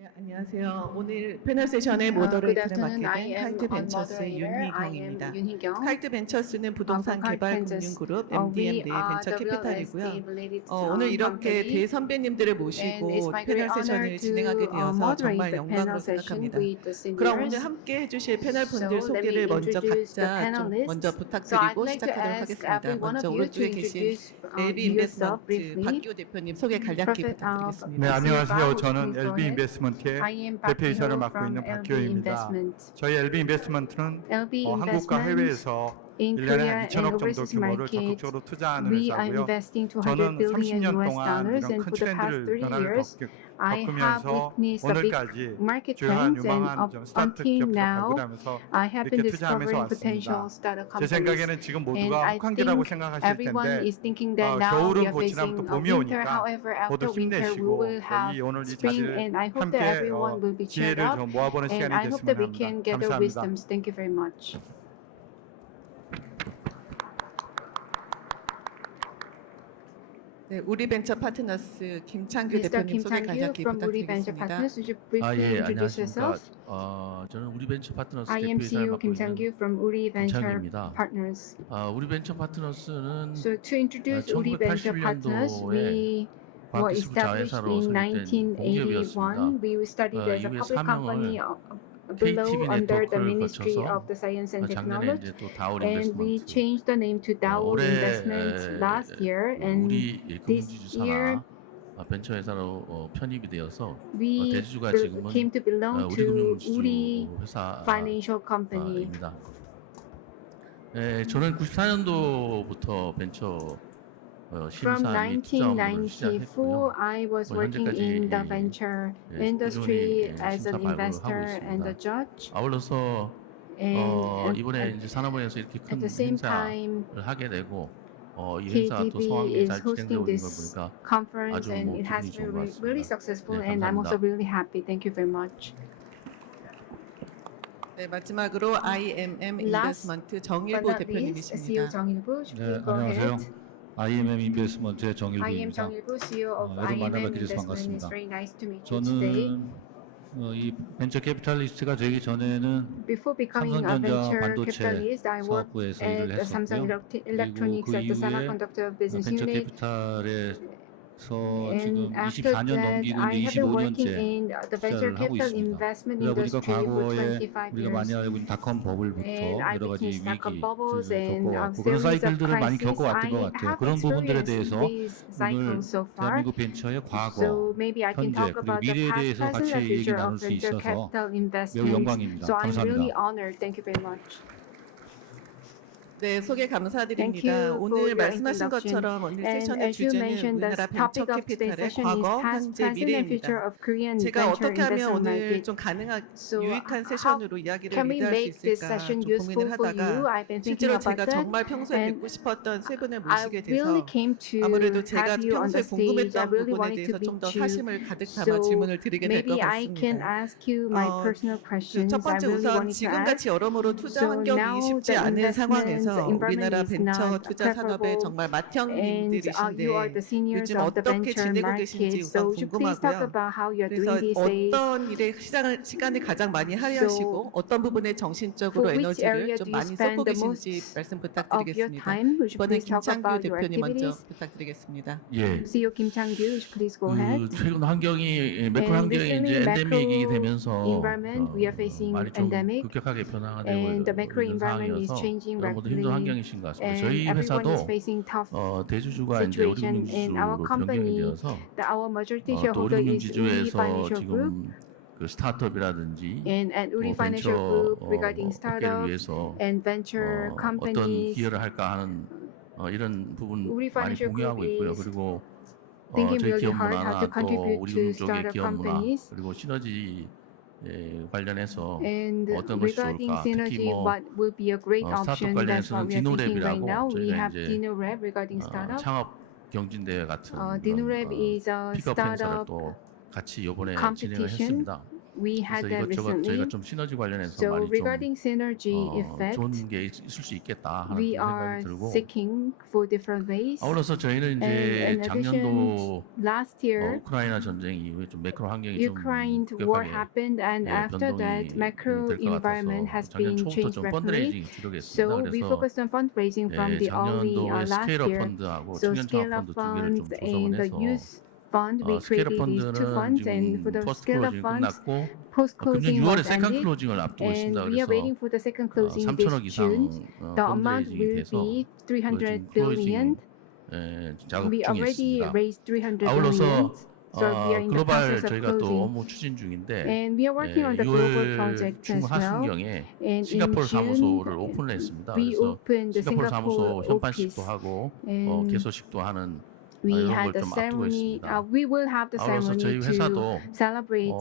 네, 안녕하세요. 오늘 패널 세션의 Good 모더레이터를 afternoon. 맡게 I 된 am 카이트 on 벤처스의 moderator. I am 윤희경입니다. Yoon Hee-kyung 카이트 벤처스는 부동산 from 개발 Kansas. 금융그룹 We MDM 내 are 벤처 the real 캐피탈이고요. estate related 오늘 이렇게 company, 대선배님들을 and it's 모시고 my great 패널 honor 세션을 진행하게 to 되어서 moderate 정말 the panel 영광으로 session 생각합니다. with the 그럼 오늘 seniors. 함께 해주실 패널 So 분들 let me 소개를 먼저 introduce the 각자 좀 panelists. 먼저 So I'd 부탁드리고 like to 시작하도록 ask 하겠습니다. every one 먼저 of you to 오른쪽에 계신 introduce LB yourself 인베스트먼트 briefly. 박기호 대표님 소개 간략히 Prophet, 부탁드리겠습니다. 네, 안녕하세요. Would you 저는 please go LB ahead? 인베스트먼트의 I am 대표이사를 Park 맡고 from 있는 LB 박기호입니다. Investment. 저희 LB 인베스트먼트는 LB 한국과 Investment 해외에서 in 1년에 Korea 한 and 2천억 정도 overseas 규모를 market. 적극적으로 투자하는 We are 회사고요. investing 200 저는 billion 30년 US 동안 dollars, 이런 and 큰 for the past 트렌드를 30 변화를 years, I have 겪으면서 witnessed the big 오늘까지 market 주요한 trends, and 유망한 up 스타트업 until 기업들을 now, 발굴하면서 I have been 이렇게 투자하면서 discovering potential 왔습니다. startup 제 companies. 생각에는 지금 And 모두가 I 혹한기라고 think 생각하실 everyone 텐데 is thinking that now we 겨울은 are 곧 facing 지나면 또 a 봄이 winter. 오니까 However, 모두 after winter, we 힘내시고 will have 이 오늘 이 spring, 자리를 and I hope that 함께 everyone will be cheered 기회를 up. 좀 모아보는 And 시간이 I hope that we 됐으면 can 합니다. gather 감사합니다. wisdoms. Thank you very much. 네, 우리 벤처 파트너스 김창규 Mr. 대표님 Kim 소개 Chang-kyu 간략히 from Uri Venture 부탁드리겠습니다. Partners. Would you briefly 예, introduce 안녕하십니까. yourself? 저는 우리 벤처 파트너스 I am 대표이사를 CEO 맡고 Kim 있는 Chang-kyu from Uri Venture 김창규입니다. Partners. 우리 벤처 파트너스는 So to introduce Uri Venture Partners, we were established 과학기술자회사로 in 설립된 공기업이었습니다. 1981. We started as a 이후에 public company 사명을 below KTV under the 네트워크를 Ministry 거쳐서 of the Science and 작년에 Technology. 이제 또 다올 And we 인베스트먼트 changed the name to Daol 올해 Investments last year, and 우리 this 금융지주 year 산하 벤처 회사로 편입이 되어서 we 대주주가 지금은 came to belong 우리 to 금융지주 Uri Financial Company. 회사입니다. 저는 94년도부터 벤처 From 심사 및 투자 업무를 1994, 시작했고요. I was working in the venture industry as an investor and a judge. 아울러서 And 이번에 이제 산업원에서 이렇게 at 큰 the same 행사를 time, 하게 되고 이 행사가 또 KTB 성황리에 is 잘 진행되고 hosting 있는 걸 this 보니까 conference, 아주 and it has 기분이 been 좋은 것 같습니다. really successful, 네, and I'm also 감사합니다. really happy. Thank you very much. 네, 마지막으로 IMM Last 인베스트먼트 But 정일보 not least, CEO 대표님이십니다. 정일부, should 네, please go 안녕하세요. ahead. IMM 인베스트먼트의 I am 정일부입니다. 정일부, CEO of 여러분 IMM 만나뵙게 돼서 Investment. It's 반갑습니다. very nice to meet you today. 저는 이 벤처 캐피탈리스트가 되기 전에는 Before becoming a 삼성전자 venture 반도체 capitalist, I worked 사업부에서 at 일을 the Samsung 했었고요. Electronics 그리고 at the 그 이후에 Semiconductor Business 벤처 Unit. 캐피탈에서 And 지금 after 24년 that, 넘기고 I 이제 have been working 25년째 in the venture 투자를 하고 capital 있습니다. investment 그러다 보니까 industry for 과거에 25 우리가 많이 years. 알고 있는 닷컴 버블부터 And I 여러 가지 witnessed dot-com 위기들을 bubbles and 겪어왔고 그런 series of 사이클들을 많이 crises. 겪어왔던 것 I 같아요. have 그런 부분들에 experienced 대해서 these 오늘 cycles so far. 대한민국 벤처의 과거, So maybe I can 현재 talk 그리고 about the 미래에 past, 대해서 present, 같이 and 얘기 future 나눌 of 수 venture 있어서 capital 매우 investments. 영광입니다. So I'm really 감사합니다. honored. Thank you very much. 네, 소개 Thank 감사드립니다. you for 오늘 your 말씀하신 introduction. 것처럼 오늘 And 세션의 as you 주제는 mentioned, the 우리나라 벤처 topic of today's 캐피탈의 session is 과거, past, 현재, present, and future 미래입니다. of Korean 제가 venture 어떻게 하면 investment 오늘 market. 좀 가능한 So 유익한 how 세션으로 이야기를 can we 리드할 수 make this 있을까 session 좀 useful 고민을 for you? 하다가 I've been thinking 실제로 about 제가 that. 정말 평소에 And 뵙고 싶었던 세 분을 I 모시게 really 돼서 came to 아무래도 제가 have you on the 평소에 stage. I 궁금했던 really 부분에 wanted 대해서 to 좀 더 meet you. 사심을 가득 담아 So 질문을 드리게 될 것 maybe I can 같습니다. ask you my personal questions. 첫 I 번째 really 우선 wanted to ask. 지금같이 여러모로 투자 So 환경이 now 쉽지 the 않은 investment 상황에서 우리나라 environment is 벤처 not 투자 산업의 preferable. 정말 And 맏형님들이신데 you are the seniors 요즘 of the 어떻게 venture 지내고 market. 계신지 So 우선 would you please talk 궁금하고요. about how you're 그래서 doing these days? 어떤 일에 시간을 가장 많이 할애하시고 어떤 부분에 정신적으로 For which area 에너지를 좀 do you 많이 spend 쏟고 the most 계신지 말씀 of your 부탁드리겠습니다. time? Would you 이번엔 please talk 김창규 about your 대표님 먼저 activities? 부탁드리겠습니다. 예. CEO Kim Chang-kyu, would you please go ahead? 최근 환경이 매크로 And 환경이 recently, 이제 엔데믹이 macro 되면서 environment, we are facing 많이 좀 pandemic, 급격하게 변화가 되고 and the macro 있는 environment is 상황이어서 changing 여러모도 힘든 rapidly, 환경이신 것 같습니다. and 저희 everyone is 회사도 facing tough 대주주가 이제 situation. And our 우리금융지주로 변경이 company, 되어서 our majority 또 shareholder is Uri 우리금융지주에서 Financial Group, 지금 그 스타트업이라든지 and at Uri Financial Group regarding 업계를 startup 위해서 and venture 어떤 companies. 기여를 할까 하는 이런 부분 우리 많이 Financial 공유하고 Group 있고요. is 그리고 thinking 저희 really 기업 hard how 문화나 to 또 contribute 우리 to 금융 쪽의 startup 기업 문화 companies. 그리고 시너지 관련해서 And 어떤 것이 regarding 좋을까? synergy, 특히 뭐 what will be a great 스타트업 option? That's what 관련해서는 we are thinking right 디노랩이라고 now. We 저희가 have 이제 DinoRep regarding startup. 창업 경진대회 같은 DinoRep is a 픽업 행사를 startup 또 같이 이번에 진행을 competition. 했습니다. We had 그래서 that 이것저것 저희가 recently. 좀 시너지 관련해서 So 많이 좀 regarding synergy effect, 좋은 게 있을 수 있겠다 하는 we 그런 are 생각이 들고 seeking for different ways. 아울러서 저희는 And 이제 in addition, 작년도 last year, 우크라이나 전쟁 이후에 좀 매크로 환경이 좀 Ukraine war 급격하게 happened, and after that, macro 될 것 environment 같아서 has 작년 been 초부터 changed 좀 rapidly. 펀드레이징 주력했습니다. So we 그래서 focused on fundraising from the early 작년도에 last 스케일업 year. 펀드하고 So 청년 창업 scale-up 펀드 두 개를 좀 funds 조성을 and the 해서 youth fund, we 스케일업 created these two 펀드는 funds, and for 지금 the 퍼스트 scale-up 클로징 funds, 끝났고 금년 post-closing 6월에 was 세컨드 ended, 클로징을 앞두고 and 있습니다. we are 그래서 waiting for the second closing 3천억 this 이상 June. The amount 펀드레이징이 will 돼서 be 그 300 지금 billion. 작업 We 중에 already 있습니다. raised 300 billion. 아울러서 So we are in the 글로벌 process of 저희가 또 closing. 업무 추진 중인데 And we are working on the global 6월 project 중 as well. 하순경에 And in 싱가포르 사무소를 June, 오픈을 했습니다. we 그래서 opened the 싱가포르 사무소 Singapore 현판식도 office. 하고 And 개소식도 하는 we 이런 had 걸 the 좀 앞두고 ceremony. 있습니다. We will have the 아울러서 저희 ceremony 회사도 to celebrate.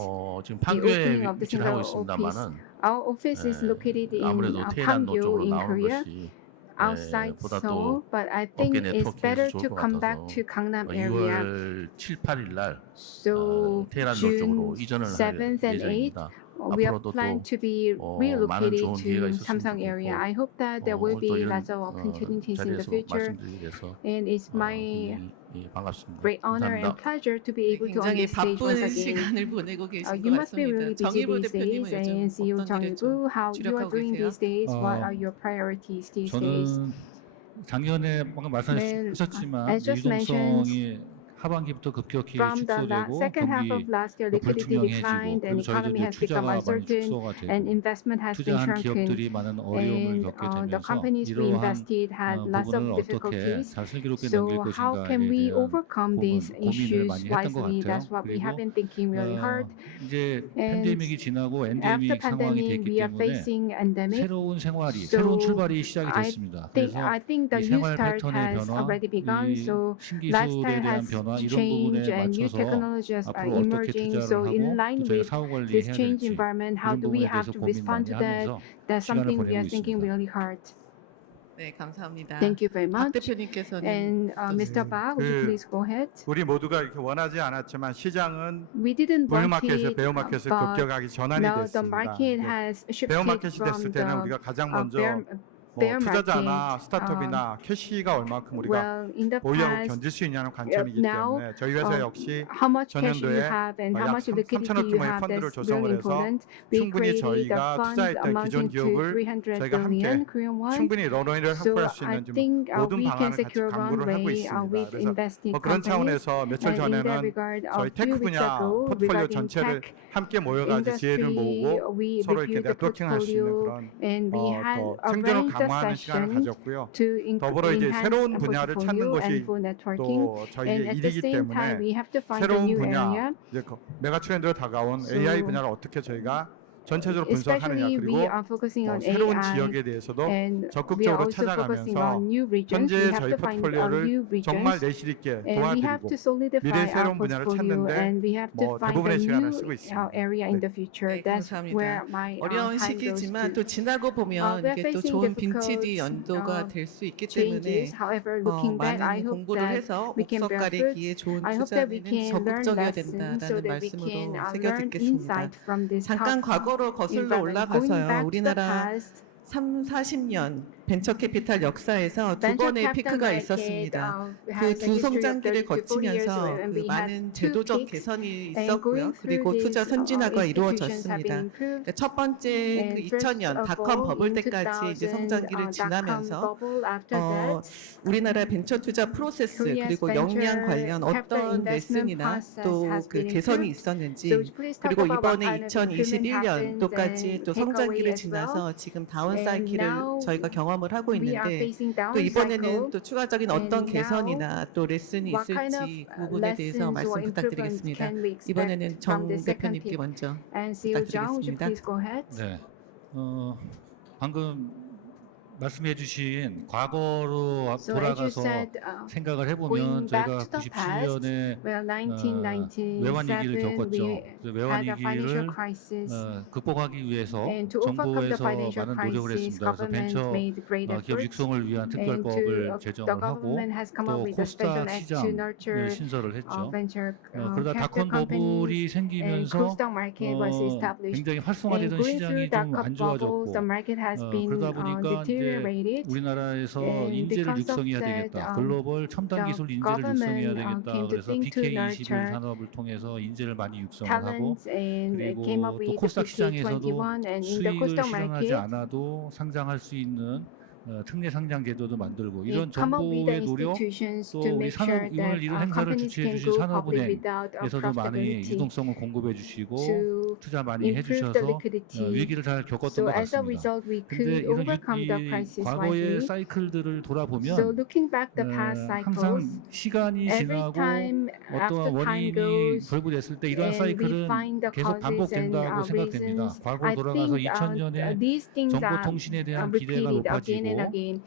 지금 the 판교에 opening of the 위치를 하고 Singapore 있습니다만은 Our office is located in 아무래도 테헤란로 Pangyo 쪽으로 in 나오는 Korea, 것이 outside 보다 Seoul. 또 But I 업계 think it's 네트워킹에서 better 좋을 to 것 come 같아서 back to Gangnam area. 6월 7, 8일 날 So 테헤란로 June 쪽으로 이전을 할 7th and 8th. 예정입니다. We are 앞으로도 planned 또 to be relocated 좋은 기회가 to 있었으면 Samsung area. 좋겠고, I hope that there will 오늘 또 be 이런 lots of opportunities in the 자리에서 future. 말씀드리게 돼서 And it's my 굉장히 반갑습니다. great honor and 감사합니다. pleasure to be able to on 굉장히 this stage once 바쁜 again. 시간을 보내고 계신 것 You must be really 같습니다. busy 정일보 these days, 대표님은 and 요즘 CEO 어떤 일에 좀 정일부, how you are 주력하고 doing 계세요? these days? What 어, are your priorities these days? 저는 작년에 방금 말씀하셨지만 as just mentioned, 유동성이 하반기부터 급격히 From the 축소되고 second half of 경기 last year, liquidity 불투명해지고 declined and 그리고 저희도 economy 이제 has become 투자가 많이 uncertain 축소가 and 되고 investment has been 투자한 shrunken. 기업들이 많은 어려움을 And 겪게 the 되면서 companies we 이러한 invested had lots of 부분을 어떻게 difficulties. 잘 슬기롭게 So 넘길 how 것인가에 can we 대한 overcome these 고민을 issues 많이 했던 것 wisely? 같아요. That's what we have 그리고 been thinking really hard. 이제 And 팬데믹이 지나고 After 엔데믹 상황이 pandemic, 됐기 we are 때문에 facing endemic. 새로운 생활이 So 새로운 출발이 시작이 됐습니다. 그래서 I think the 이 new 생활 start 패턴의 has 변화, already begun. 이 So 신기술에 lifestyle 대한 has 변화 이런 changed 부분에 and new 맞춰서 technologies are 앞으로 어떻게 emerging. 투자를 So in 하고 line 또 저희가 with 사후 this 관리해야 change 될지 environment, how 이런 do we 부분에 have 대해서 to 고민 respond 많이 to that? 하면서 That's 시간을 something we 보내고 are thinking 있습니다. really hard. 네, 감사합니다. Thank you very 박 much. 대표님께서는 And Mr. Ba, would you 그- please go ahead? 우리 모두가 이렇게 원하지 않았지만 시장은 We didn't want 부유마켓에서 it, 베어마켓으로 but 급격하게 전환이 now the 됐습니다. market has shifted 베어마켓이 from 됐을 때는 the 우리가 가장 bear, 먼저 bear 투자자나 market. 스타트업이나 캐시가 얼마큼 우리가 Well, in the 보유하고 past, 견딜 수 있냐는 관점이기 now, 때문에 저희 회사 역시 how much cash you 전년도에 have and how 약 much 3천억 liquidity you 규모의 have, 펀드를 that's 조성을 really 해서 important. We 충분히 created a 저희가 fund 투자했던 기존 amounting to 기업을 300 저희가 billion 함께 Korean won. 충분히 런웨이를 So 확보할 수 I 있는 think 모든 we can 방안을 같이 secure 강구를 하고 runway 있습니다. with 그래서 invested 그런 companies. 차원에서 며칠 And in that 전에는 regard, 저희 a few 테크 weeks 분야 ago, 포트폴리오 regarding 전체를 tech 함께 모여가지고 지혜를 industry, 모으고 we 서로 이렇게 reviewed the 네트워킹할 수 있는 portfolio 그런 and we had 또 생존을 arranged a 강화하는 시간을 session 가졌고요. to 더불어 이제 enhance 새로운 the 분야를 찾는 portfolio 것이 and for networking. 또 And 저희의 at the 일이기 same time, 때문에 we have to find a 새로운 new 분야, area. 이제 메가 트렌드로 다가온 So, AI 분야를 어떻게 저희가 전체적으로 분석하느냐 Especially, we 그리고 are focusing on 새로운 AI, 지역에 대해서도 and we are 적극적으로 also focusing 찾아가면서 on new regions. 현재 We have 저희 to find 포트폴리오를 new 정말 regions. 내실 있게 And we have 도와드리고 to solidify 미래의 our 새로운 분야를 portfolio, 찾는데 and we have to 뭐 find a 대부분의 시간을 new 쓰고 있습니다. area in the future. 네, That's 감사합니다. where my 어려운 time goes 시기지만 to. 또 지나고 보면 we are 이게 또 facing 좋은 difficult, 빈티지 연도가 될 수 있기 때문에 changes. However, looking back, I 많은 hope 공부를 that 해서 we can 옥석 bear 가리기에 fruits. 좋은 I hope that we 투자에는 can learn 적극적이어야 lessons so 된다라는 that we 말씀으로 can learn 새겨듣겠습니다. insight from this 잠깐 tough 과거로 거슬러 environment. Going 올라가서요. back to the 우리나라 past, 3, 40년 벤처 캐피탈 역사에서 두 venture 번의 capital 피크가 market, 있었습니다. 그 has a 두 history of 성장기를 30 to 40 years, 거치면서 and 그 we had 많은 two 제도적 peaks, 개선이 and 있었고요. going 그리고 through 투자 this, 선진화가 institutions have 이루어졌습니다. been improved. 그러니까 첫 번째 그 And first 2000년 of 닷컴 all, 버블 in 때까지 이제 2000, 성장기를 dot-com 지나면서 bubble, after that, 우리나라 벤처 투자 프로세스 Korea's 그리고 역량 venture 관련 capital 어떤 investment 레슨이나 process 또 has 그 been 개선이 improved. 있었는지 So please talk 그리고 about what 이번에 kind of improvement happens 2021년도까지 and 또 takeaway 성장기를 as well. 지나서 지금 다운 And 사이클을 now 저희가 경험을 하고 We are 있는데 facing down 또 이번에는 cycle. 또 추가적인 And 어떤 now 개선이나 또 레슨이 What kind of 있을지 그 부분에 대해서 lessons 말씀 or improvements 부탁드리겠습니다. can we expect 이번에는 from 정 the second 대표님께 tip? 먼저. And CEO Jang, would you 부탁드리겠습니다. please go ahead? 네, 방금 말씀해주신 과거로 So as you 돌아가서 said, 생각을 going 해보면 back 저희가 to the past, 97년에 well, 외환 위기를 1997 겪었죠. we 그래서 외환 had a financial 위기를 crisis. 극복하기 위해서 And to overcome the 정부에서 financial 많은 노력을 crisis, 했습니다. 그래서 government 벤처 made great 기업 efforts. 육성을 위한 And 특별법을 the 제정을 하고 government has come up 또 with a special 코스닥 act to 시장을 nurture 신설을 했죠. venture 그러다 capital 닷컴 버블이 companies. And 생기면서 Kosdaq market was established. 굉장히 And 활성화되던 going 시장이 through 좀 안 dot-com bubble, 좋아졌고 the market has been 그러다 보니까 이제 deteriorated. 우리나라에서 And 인재를 because of 육성해야 that, 되겠다. 글로벌 첨단 the 기술 인재를 육성해야 government 되겠다. came to 그래서 think to BK21 nurture 산업을 통해서 인재를 많이 육성을 하고 talents and it 그리고 came up 또 with the 코스닥 시장에서도 PK21 and in the 수익을 Kosdaq 실현하지 market 않아도 상장할 수 있는 특례 상장 제도도 만들고 it 이런 come up with the 정부의 노력 institutions 또 to 우리 make sure 산업 that 오늘 이런 행사를 companies 주최해 can 주신 go public 산업은행에서도 without 많이 profitability 유동성을 공급해 주시고 to 투자 많이 improve the 해주셔서 liquidity. 위기를 잘 겪었던 So 것 as a 같습니다. result, we 근데 could 이런 overcome the 이 crisis 과거의 wisely. 사이클들을 So 돌아보면 looking back the past cycles, 항상 시간이 every 지나고 time 어떠한 after time 원인이 goes, 결부됐을 때 이러한 and we 사이클은 find the 계속 causes and 반복된다고 생각됩니다. reasons. 과거로 I 돌아가서 think 2000년에 these things are 정보통신에 대한 기대가 repeated again and 높아지고 again.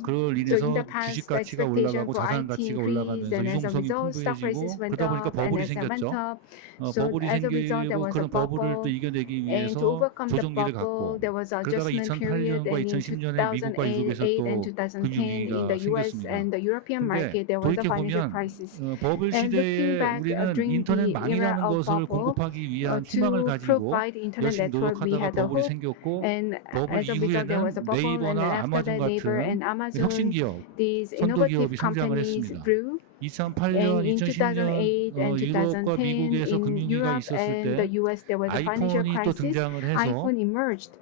그걸 So 인해서 in the past, 주식 the 가치가 expectation 올라가고 for 자산 IT 가치가 increased, 올라가면서 and as a 유동성이 result, stock prices 풍부해지고 went 그러다 보니까 up, and 버블이 as it went 생겼죠. up, so 버블이 as a result, there 생기고 was a 그런 버블을 또 bubble. 이겨내기 And to 위해서 overcome the 조정기를 bubble, 갖고 there was an 그러다가 adjustment period, 2008년과 and in 2010년에 미국과 2008 유럽에서 and 또 2010 in 금융위기가 the US 생겼습니다. and the European 근데 market, there was a financial 돌이켜보면 crisis. 버블 And looking 시대에 back 우리는 during 인터넷 the era 망이라는 of 것을 bubble, 공급하기 위한 희망을 to 가지고 provide the internet 열심히 network, we 노력하다가 had the 버블이 hope, 생겼고 and 버블 as a result, there was a 이후에는 bubble, and 네이버나 after 아마존 that, Naver 같은 and Amazon, 혁신 기업, these 선도 innovative 기업이 성장을 companies 했습니다. grew. 2008년, And in 2010년 2008 and 유럽과 2010, 미국에서 in 금융위기가 Europe 있었을 and 때 the US, there was a financial 아이폰이 또 crisis. 등장을 해서 iPhone emerged.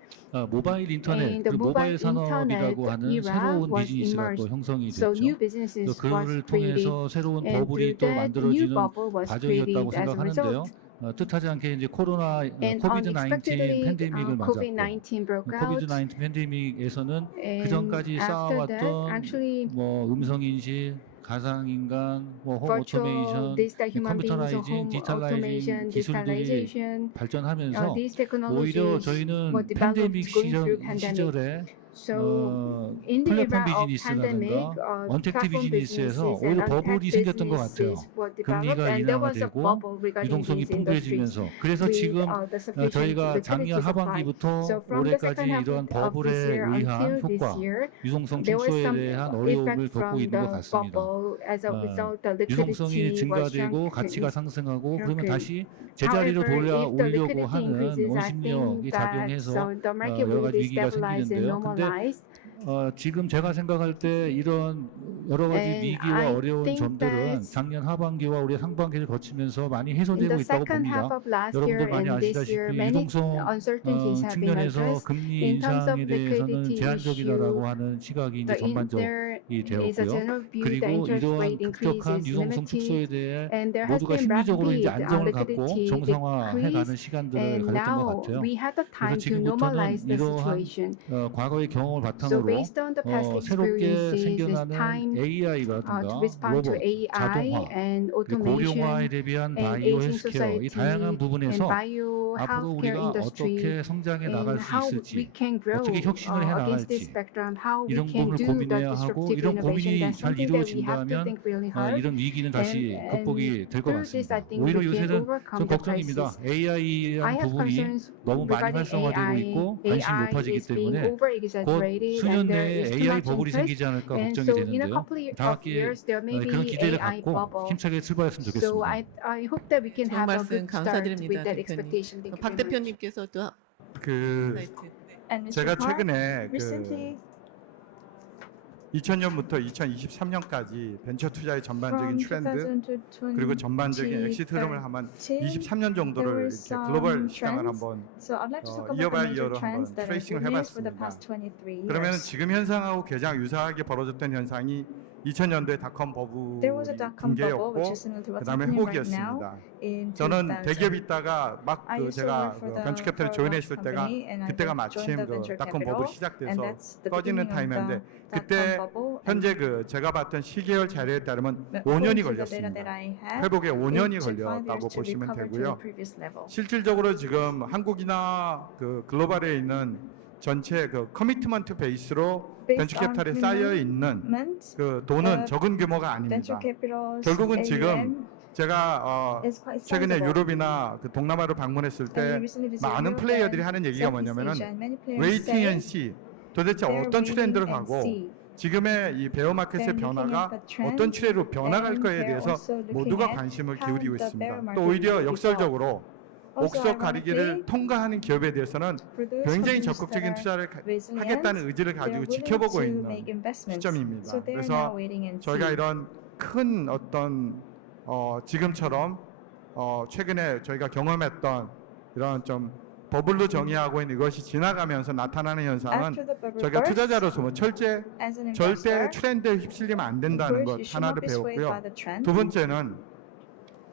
모바일 인터넷, And the 그리고 모바일 mobile 산업이라고 internet 하는 era 새로운 was 비즈니스가 또 emerged. 형성이 So new 됐죠. businesses was 그를 created. 통해서 새로운 And 버블이 through 또 that, new 만들어지는 bubble was 과정이었다고 created as a 생각하는데요. result. 뜻하지 않게 이제 코로나 And 코비드 19 unexpectedly, 팬데믹을 맞았고 COVID-19 broke 코비드 out. 19 팬데믹에서는 그 And 전까지 after that, 쌓아왔던 actually, 뭐 음성 인식, 가상 인간, 뭐 홈 virtual 오토메이션, digital human beings, 컴퓨터라이징, home 디지털라이징 automation, 기술들이 digitalization, 발전하면서 these 오히려 technologies 저희는 were developed 팬데믹 going through pandemic. 시절에 So in the 플랫폼 era of pandemic, 비즈니스라든가 언택트 platform 비즈니스에서 businesses 오히려 and 버블이 untapped 생겼던 것 같아요. businesses were developed, 금리가 and there was a 인하되고 bubble regarding 유동성이 these industries 풍부해지면서 그래서 with 지금 the sufficient 저희가 작년 liquidity supply. 하반기부터 So from the 올해까지 second half 이러한 of 버블에 this year 의한 until 효과, this year, 유동성 there was 축소에 some 대한 effect 어려움을 겪고 from 있는 것 the 같습니다. bubble. As a result, the 유동성이 liquidity was 증가되고 가치가 shrunk. 상승하고 그러면 shrunken. 다시 제자리로 However, if the 돌려오려고 liquidity 하는 increases, I 원심력이 think that 작용해서 so the market 여러 will 가지 위기가 destabilize and 생기는데요. 근데 normalize. 지금 제가 생각할 때 이런 여러 가지 And 위기와 I 어려운 think 점들은 that 작년 하반기와 올해 상반기를 거치면서 많이 In 해소되고 the 있다고 second half 봅니다. of last 여러분들 year 많이 and this year, 아시다시피 many 유동성 uncertainties have been 측면에서 addressed. 금리 In terms of 인상에 대해서는 liquidity 제한적이다라고 issue, 하는 시각이 이제 there 전반적이 is a 되었고요. general view that 그리고 interest 이러한 rate increase 급격한 is 유동성 축소에 limited, 대해 and there has 모두가 been 심리적으로 이제 rapid 안정을 갖고 liquidity 정상화해가는 decrease, 시간들을 and 가졌던 것 now 같아요. we had the time to 지금부터는 normalize the 이러한 situation. 과거의 경험을 So 바탕으로 based on the past 새롭게 experiences, it's 생겨나는 time AI라든가 to respond to 로봇, AI 자동화, and 그리고 고령화에 automation 대비한 and 바이오 aging 헬스케어 이 다양한 society and 부분에서 bio 앞으로 healthcare 우리가 industry. 어떻게 성장해 나갈 And 수 how we 있을지 can grow 어떻게 혁신을 해 against this 나갈지 spectrum, how we 이런 can 부분을 do the 고민해야 하고 disruptive 이런 innovation. 고민이 That's 잘 something that we have to 이루어진다면 think really hard. 이런 위기는 다시 And 극복이 될 것 through this, 같습니다. I think 오히려 we can 요새는 overcome 좀 the 걱정입니다. crisis. I AI라는 have 부분이 concerns 너무 많이 regarding 활성화되고 AI. 있고 관심이 AI 높아지기 is being 때문에 곧 over-exaggerated 수년 and there 내에 is too AI much 버블이 interest. 생기지 않을까 And 걱정이 so in a 되는데요. couple of 다학기에 years, there may 그런 be 기대를 AI 갖고 bubble. 힘차게 출발했으면 So 좋겠습니다. I hope that we can 좋은 have a 말씀 good start 감사드립니다, with that 대표님. expectation. Thank you 박 very much. 대표님께서도 그 사이트. 네. And Mr. 제가 Park, 최근에 그 recently 2000년부터 2023년까지 벤처 투자의 전반적인 from 트렌드 2020 그리고 전반적인 엑시트 흐름을 한번 23년 정도를 there 이렇게 was some 글로벌 시장을 trends. 한번 So I'd like to talk about 이어 the 바이 major 이어로 trends 한번 that I've 트레이싱을 witnessed for the 해봤습니다. past 23 그러면 years. 지금 현상하고 가장 유사하게 벌어졌던 현상이 2000년도에 닷컴 There was a 버블이 dot-com bubble, which 붕괴였고 is similar to what's 그다음에 happening right now. 호기였습니다. In 저는 2000. 대기업 있다가 막 I 그 used to 제가 work for the 벤처 캐피탈 for a 조인했을 large 때가 company, and I 그때가 joined 마침 the 그 venture 닷컴 capital, 버블이 and 시작돼서 that's the 꺼지는 beginning of 타임인데 the 그때 dot-com bubble. 현재 그 제가 봤던 시계열 자료에 따르면 And 5년이 according to the data that 걸렸습니다. I have, 회복에 5년이 it took 5 걸렸다고 years to 보시면 recover to 되고요. the previous level. 실질적으로 지금 한국이나 그 글로벌에 있는 전체 그 커미트먼트 베이스로 Based 벤처 on 캐피탈에 쌓여 있는 commitment, 그 돈은 the 적은 규모가 venture 아닙니다. capital's 결국은 AUM 지금 제가 is quite 최근에 sizable. 유럽이나 그 동남아를 방문했을 And we 때 recently visited 많은 Europe 플레이어들이 and 하는 얘기가 Southeast 뭐냐면은 Asia, and many players 웨이팅 say 앤 씨 도대체 they're 어떤 waiting 트렌드를 and 가고 see. 지금의 이 베어 마켓의 They're looking 변화가 at the trend, 어떤 추세로 변화갈 and 거에 they're 대해서 also looking 모두가 at 관심을 how 기울이고 the bear 있습니다. market 또 오히려 will 역설적으로 Also, 옥석 가리기를 ironically, 통과하는 기업에 대해서는 for those 굉장히 companies 적극적인 that are 투자를 resilient, 하겠다는 의지를 they're 가지고 willing 지켜보고 to 있는 make investments. 시점입니다. So they're 그래서 now waiting and 저희가 see. 이런 큰 어떤 지금처럼 최근에 저희가 경험했던 이런 좀 버블로 정의하고 있는 이것이 지나가면서 나타나는 현상은 After the bubble 저희가 bursts, 투자자로서 뭐 절대 as an 절대 investor, 트렌드에 휩쓸리면 안 된다는 first, 것 you should 하나를 not be swayed by 배웠고요. the trend. 두 번째는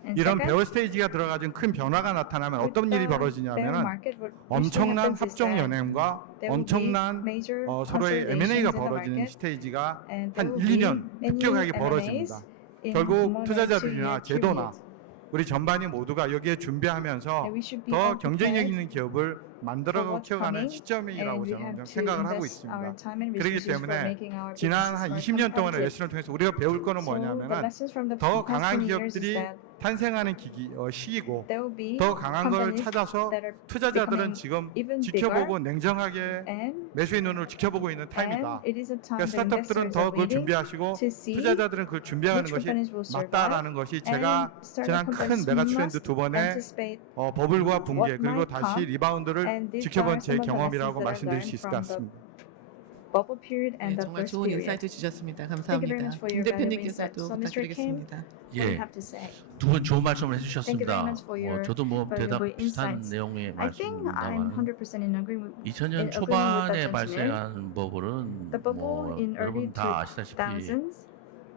And 이런 second, 베어 스테이지가 들어가진 큰 변화가 나타나면 with 어떤 일이 the bear 벌어지냐면은 market, what usually 엄청난 happens is 합종 that 연행과 there will be 엄청난 major 서로의 consolidations M&A가 in the 벌어지는 market, 스테이지가 and 한 there will 1, be 2년 many 급격하게 M&As 벌어집니다. in 결국 more than 투자자들이나 2-year 제도나 period. 우리 전반이 모두가 여기에 준비하면서 And we should be 더 all 경쟁력 prepared 있는 기업을 for 만들어 what's 키워가는 coming, 시점이라고 and we 저는 have 좀 to 생각을 하고 invest our 있습니다. time and 그렇기 resources for 때문에 making our 지난 한 businesses 20년 동안의 competitive. 레슨을 통해서 우리가 배울 거는 So the 뭐냐면은 lessons from the 더 past 강한 20 years is 기업들이 that 탄생하는 시기고 there will be 더 강한 걸 companies 찾아서 that are 투자자들은 becoming 지금 even 지켜보고 bigger, 냉정하게 and 매수의 눈으로 지켜보고 있는 타임이다. it is a time 그러니까 that 스타트업들은 investors 더 are 그걸 waiting 준비하시고 to see 투자자들은 그걸 준비하는 which 것이 companies will survive, 맞다라는 것이 제가 and 지난 startup 큰 companies 메가 트렌드 must 두 번의 anticipate 버블과 붕괴 what 그리고 might 다시 come, 리바운드를 and these 지켜본 are 제 some of the 경험이라고 lessons that I've 말씀드릴 수 있을 것 learned from 같습니다. bubble period 네, and the 정말 burst 좋은 period. 인사이트 주셨습니다. Thank you very 감사합니다. much for 김 your valuable insight. 대표님께서도 So, Mr. Kim, 부탁드리겠습니다. what do you 예, have to say? 두 분 좋은 말씀을 Thank you 해주셨습니다. very much for your 저도 뭐 대답 valuable 비슷한 insights. 내용의 I think I'm 말씀입니다만 100% in agreement. 2000년 with 초반에 that gentleman. 발생한 버블은 The bubble 뭐 in early 여러분 다 아시다시피 2000s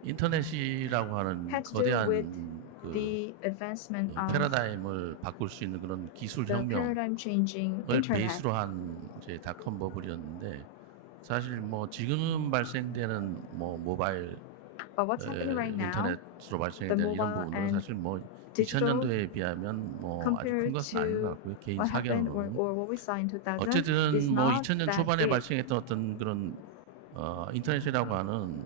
인터넷이라고 하는 had to do 거대한 with 그 the advancement of 패러다임을 바꿀 수 있는 그런 기술 the 혁명을 paradigm changing internet. 베이스로 한 이제 닷컴 버블이었는데 사실 뭐 지금 발생되는 뭐 모바일 But what's happening right now, 인터넷으로 발생되는 the 이런 mobile 부분들은 and 사실 뭐 digital 2000년도에 비하면 뭐 아주 큰 compared 것은 아닌 것 to 같고요. 개인 what happened 사견으로는. or what we saw in 2000 is 어쨌든 뭐 not 2000년 that 초반에 big. 발생했던 어떤 그런 인터넷이라고 하는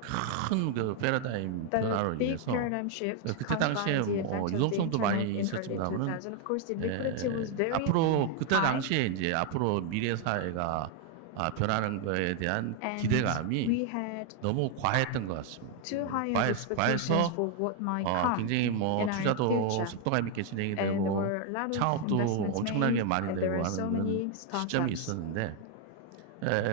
큰 그 패러다임 The 변화로 big 인해서 paradigm shift 그때 caused by 당시에 the 뭐 advent of the 유동성도 internet 많이 in early 있었지만은 2000. Of course, the liquidity was very 앞으로 그때 high. 당시에 이제 앞으로 미래 사회가 변하는 거에 대한 and 기대감이 we had 너무 과했던 것 같습니다. too high of 과해서 expectations for what might come. 굉장히 뭐 in our 투자도 future. 속도감 있게 진행이 And there 되고 were a lot of 창업도 investments 엄청나게 made, 많이 and 되고 there are so 하는 many 그런 시점이 startups. 있었는데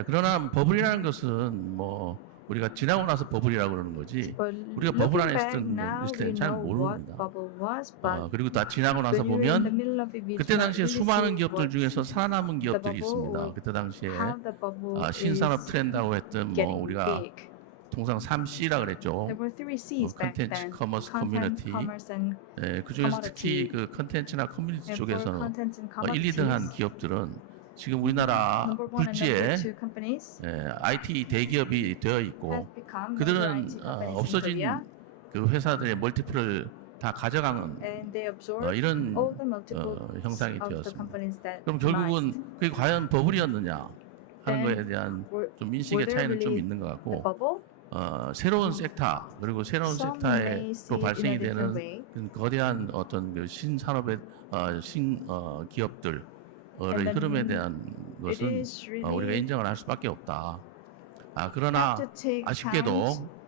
그러나 버블이라는 것은 뭐 우리가 지나고 나서 버블이라고 그러는 거지 But 우리가 버블 안에 looking back 있을 now, 때는 we 잘 know what 모릅니다. bubble was, but 그리고 다 지나고 나서 when we were in the 보면 middle of it, we 그때 did not 당시에 really 수많은 see 기업들 what 중에서 살아남은 기업들이 bubble 있습니다. or 그때 당시에 how the bubble 신산업 is 트렌드라고 했던 뭐 getting 우리가 big. 통상 3C라 그랬죠. There were three C's back 컨텐츠, then: 커머스, content, 커뮤니티. commerce, and 그 중에서 특히 commodity. 그 컨텐츠나 커뮤니티 and for 쪽에서는 content and 1, 2등 한 commodities. 기업들은 지금 우리나라 Number one and 굴지에 number two companies IT 대기업이 되어 있고 have become major 그들은 IT companies in 없어진 Korea, 그 회사들의 멀티플을 다 가져가는 and they absorb 이런 all the multiple 형상이 of the 되었습니다. companies that 그럼 demised. 결국은 그게 과연 버블이었느냐 하는 Then 거에 대한 Were 좀 인식의 there 차이는 좀 really 있는 것 the 같고 bubble? 새로운 섹터 그리고 새로운 Some 섹터로 may see it in a 발생이 different 되는 way. 그 거대한 어떤 그 신산업의 기업들의 And then 흐름에 대한 It 것은 is really 우리가 인정을 할 수밖에 없다. have 그러나 to take 아쉽게도 account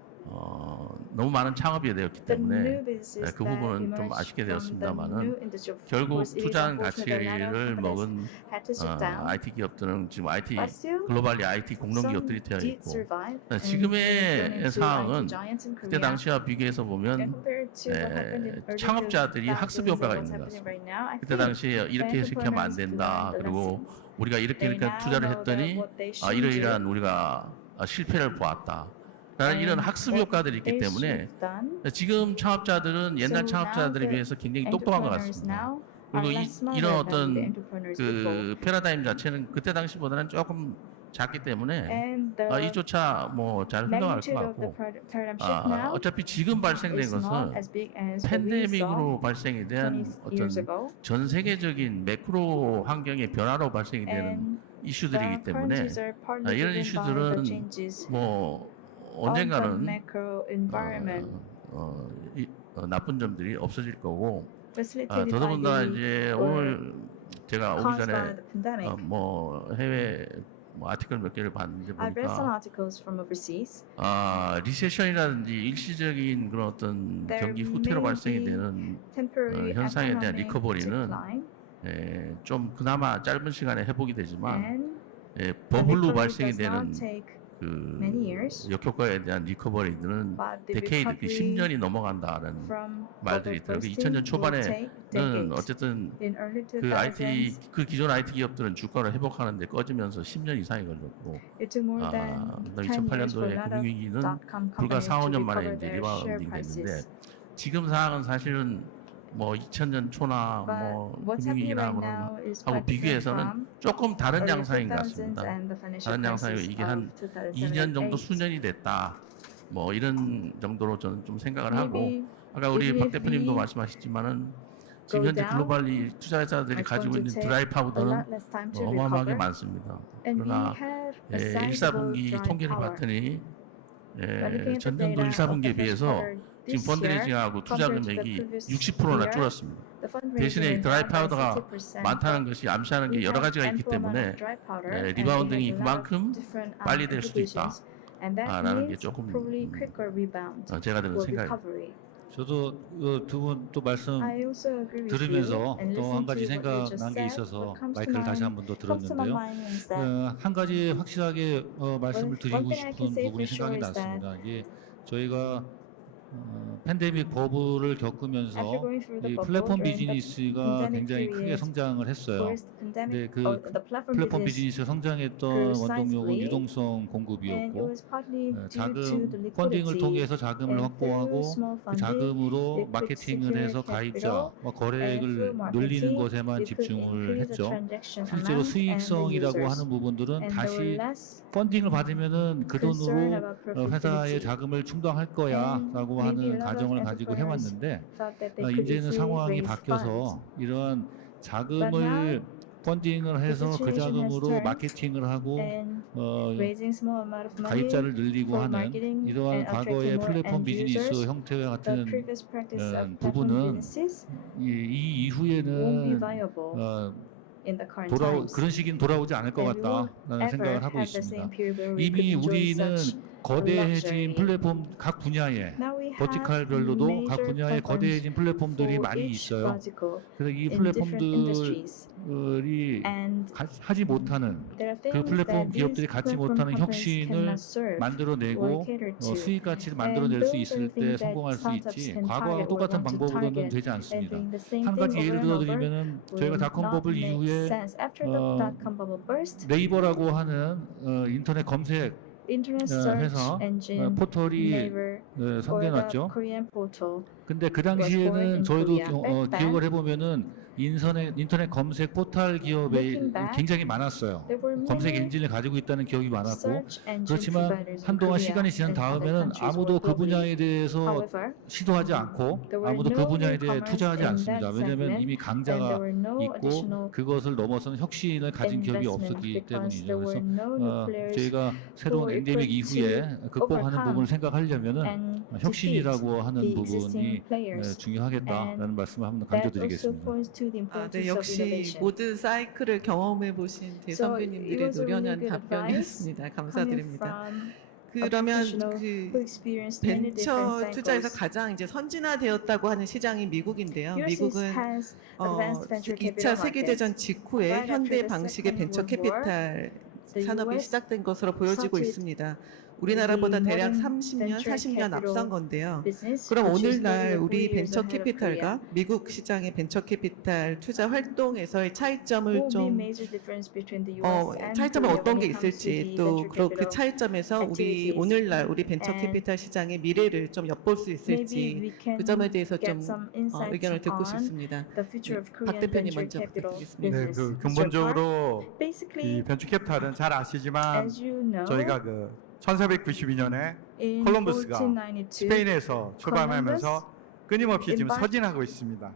너무 많은 창업이 되었기 the 때문에 new businesses 그 that 부분은 좀 emerged 아쉽게 from the 되었습니다만은 new industry. Of 결국 course, it is 투자한 unfortunate that a lot of 가치를 companies 먹은 had to shut down, IT 기업들은 지금 IT but still 글로벌리 IT 공룡 some 기업들이 되어 did 있고 survive and 지금의 turned into 상황은 IT giants in 그때 Korea. 당시와 비교해서 And 보면 compared to what happened in early 창업자들이 2000s 학습 and 효과가 what's 있는 것 happening 같습니다. right now, I 그때 think 당시에 이렇게 이렇게 하면 안 entrepreneurs 된다. learned the 그리고 lessons. 우리가 이렇게 They 이렇게 now 투자를 know that 했더니 what they shouldn't do. 이러이러한 우리가 실패를 보았다. 라는 이런 And 학습 what 효과들이 있기 they 때문에 should have done. 지금 창업자들은 옛날 So 창업자들에 now 비해서 굉장히 똑똑한 것 Entrepreneurs 같습니다. now 그리고 are less smarter 이런 than 어떤 the entrepreneurs before. 그 패러다임 자체는 그때 당시보다는 조금 작기 때문에 And the 이조차 뭐 잘 흘러갈 것 magnitude of the 같고 paradigm shift now 어차피 지금 발생된 is not 것은 as big as what we saw 팬데믹으로 발생이 된 20 years 어떤 ago. 전 세계적인 매크로 환경의 변화로 발생이 되는 And 이슈들이기 The 때문에 currencies are partly 이런 driven by the 이슈들은 changes 뭐 of the 언젠가는 macro environment 나쁜 점들이 없어질 거고 facilitated by 더더군다나 the 이제 or 오늘 제가 오기 caused by 전에 the pandemic. 뭐 해외 뭐 아티클 몇 개를 봤는데 I've read some 보니까 articles from overseas. 리세션이라든지 일시적인 그런 어떤 There 경기 후퇴로 may 발생이 be 되는 temporary 현상에 대한 economic 리커버리는 decline, 좀 그나마 짧은 시간에 회복이 되지만 and the 버블로 recovery 발생이 does not 되는 take 그 many years, 역효과에 대한 리커버리들은 but the 데케이드, 그 recovery 10년이 넘어간다는 from 말들이 있더라고요. overbursting 2000년 will 초반에는 take decades. 어쨌든 In early 그 IT 2000s, 그 기존 IT 기업들은 주가를 회복하는데 꺼지면서 10년 이상이 걸렸고 it took more than 10 years for a 2008년도에 lot of 금융위기는 dot-com 불과 companies 4, to 5년 만에 recover 이제 their share 리바운딩 됐는데 prices. 지금 상황은 사실은 뭐 2000년 초나 But 뭐 what's happening right 금융위기나 now is 하고 quite different 비교해서는 from 조금 다른 early 양상인 것 2000s 같습니다. and the financial 다른 양상이고 crisis 이게 of 한 2007, 2년 정도 2008. 수년이 됐다. 뭐 이런 정도로 저는 좀 생각을 하고 Maybe 아까 우리 even 박 if 대표님도 we 말씀하셨지만은 지금 go 현재 down, 글로벌리 투자자들이 it's 가지고 going 있는 to take 드라이 a 파우더는 lot less time to 어마어마하게 recover. 많습니다. And we 그러나 have a sizable 1사분기 dry 통계를 power. 봤더니 But looking at the 전년도 data of 1사분기에 the first 비해서 quarter 지금 this year, 펀드레이징하고 투자 compared to the 금액이 previous 60%나 year, 줄었습니다. the fundraising 대신에 went 드라이 down by 파우더가 60%, 많다는 but 것이 암시하는 게 we 여러 have 가지가 있기 ample amount 때문에 of dry powder, and it 리바운딩이 has a lot of 그만큼 different, 빨리 될 수도 있다. implications. And that 라는 게 means 조금 probably quicker rebound 제가 드는 or 생각입니다. recovery. 저도 두 분 또 말씀 I also agree with you 들으면서 and 또 한 listen to 가지 what you just 생각난 게 said. 있어서 What comes to 마이크를 다시 mind 한 번 더 comes to my 들었는데요. mind is that 한 가지 확실하게 말씀을 one 드리고 thing I can 싶은 say 부분이 for sure 생각이 is that 났습니다. 이게 저희가 팬데믹 버블을 after 겪으면서 going through the 이 bubble 플랫폼 during the 비즈니스가 pandemic 굉장히 크게 period, 성장을 했어요. course, the pandemic, 네, 그 the platform 플랫폼 business, 비즈니스가 성장했던 grew 원동력은 sizably, 유동성 and it 공급이었고 was partly due to 자금 the 펀딩을 liquidity, 통해서 자금을 and 확보하고 through small 그 funding, 자금으로 it could 마케팅을 secure 해서 가입자, capital, and 거래액을 through 늘리는 marketing, 것에만 it could 집중을 increase the 했죠. transaction 실제로 amount and the 수익성이라고 users. 하는 부분들은 And there 다시 were less 펀딩을 받으면은 그 concern 돈으로 about 회사의 profitability. 자금을 충당할 거야라고 And maybe a 하는 lot of 가정을 가지고 entrepreneurs 해왔는데 thought that they could 이제는 easily 상황이 raise 바뀌어서 funds. 이러한 But 자금을 펀딩을 해서 그 situation has 자금으로 turned, 마케팅을 하고 and 어, raising small amount of money, 가입자를 늘리고 for 하는 marketing 이러한 and 과거의 attracting more 플랫폼 end 비즈니스 users, 형태와 the 같은 previous practice of 부분은 platform businesses 이 won't be 이후에는 viable in the current 돌아 times. 그런 시기는 돌아오지 않을 것 And we won't 같다라는 생각을 ever 하고 have the 있습니다. same period where we could 이미 enjoy 우리는 such 거대해진 luxury. 플랫폼 각 분야에 Now we have 버티칼별로도 각 major 분야에 platforms 거대해진 플랫폼들이 for 많이 each 있어요. vertical 그래서 이 in different 플랫폼들이 industries. And 하지 못하는 there are 그 things 플랫폼 that 기업들이 these 갖지 platform 못하는 companies 혁신을 cannot serve or 만들어내고 cater to. 수익 가치를 And 만들어낼 수 those 있을 are 때 things that 성공할 수 startups 있지 can 과거와 target or 똑같은 want to 방법으로는 target. 되지 And 않습니다. doing the same 한 thing 가지 over 예를 and over 들어드리면은 저희가 will 닷컴 not 버블 make 이후에 sense. After the dot-com bubble burst, 네이버라고 하는 인터넷 검색 internet search 해서 engine 포털이 Naver or the 생겨났죠. Korean portal 근데 그 was born 당시에는 in 저희도 Korea. Back then, 기억을 해보면은 인터넷 검색 포털 기업이 Looking back, 굉장히 많았어요. there were 검색 many 엔진을 가지고 있다는 기억이 많았고 search engine 그렇지만 providers in 한동안 Korea 시간이 지난 and other 다음에는 countries 아무도 그 more 분야에 globally. 대해서 However, 시도하지 않고 there were 아무도 그 no 분야에 대해 newcomers 투자하지 in 않습니다. that 왜냐하면 segment, 이미 and 강자가 there were no 있고 additional 그것을 넘어서는 혁신을 가진 기업이 investment 없었기 because 때문이죠. there 그래서 were no new players 저희가 새로운 were 엔데믹 equipped 이후에 극복하는 overcome 부분을 생각하려면은 and defeat 혁신이라고 하는 the 부분이 existing players. 중요하겠다라는 말씀을 한번 That also 강조드리겠습니다. points to the importance 네, of 역시 innovation. 모든 사이클을 경험해 보신 So 대선배님들의 it was a really 노련한 good 답변이었습니다. Coming 감사드립니다. from a 그러면 professional who 그 experienced many 벤처 different 투자에서 cycles. 가장 이제 선진화되었다고 하는 시장이 미국인데요. Yours 미국은 has advanced venture 2차 capital 세계대전 markets. 직후에 Right after 현대 the 방식의 Second 벤처 World War, 캐피탈 the 산업이 US 시작된 것으로 보여지고 started 있습니다. 우리나라보다 the 대략 modern 30년, venture 40년 capital 앞선 건데요. business, 그럼 which is 오늘날 34 우리 years 벤처 ahead of Korea. 캐피탈과 미국 시장의 벤처 캐피탈 투자 활동에서의 What 차이점을 will be 좀 major difference between the US and 차이점은 Korea 어떤 when 게 it comes to 있을지 the 또 venture 그 capital 차이점에서 우리 activities. 오늘날 우리 벤처 And 캐피탈 시장의 미래를 좀 엿볼 수 Maybe 있을지 we can 그 점에 대해서 get 좀 some insights 의견을 듣고 on 싶습니다. the future of 박 Korean 대표님 venture 먼저 capital 부탁드리겠습니다. 네, business. 그 Mr. Park, 근본적으로 이 basically, 벤처 캐피탈은 잘 아시지만 as you know, 저희가 그 1492년에 in 콜럼버스가 1492, 스페인에서 출발하면서 끊임없이 지금 embarked 서진하고 있습니다.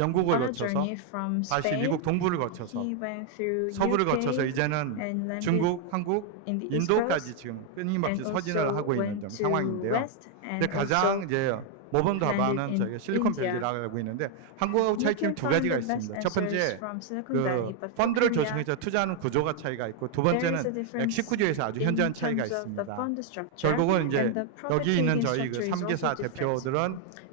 영국을 on a 거쳐서 journey from 다시 Spain. 미국 동부를 거쳐서 He went through 서부를 UK 거쳐서 이제는 and landed 중국, 한국, in the East 인도까지 Coast 지금 끊임없이 and 서진을 also 하고 있는 went 좀 to 상황인데요. West and 근데 가장 이제 모범 landed 답안은 in 저희가 실리콘밸리라고 알고 있는데 한국하고 차이점이 You can 두 가지가 find the best 있습니다. 첫 번째 answers from Silicon 그 Valley, but for 펀드를 Korea, 조성해서 투자하는 구조가 차이가 있고 두 there is a 번째는 difference 엑시 구조에서 아주 in 현저한 차이가 terms of the 있습니다. fund structure, 결국은 이제 and the profit 여기 있는 taking 저희 그 structure is 3개사 also different. 대표들은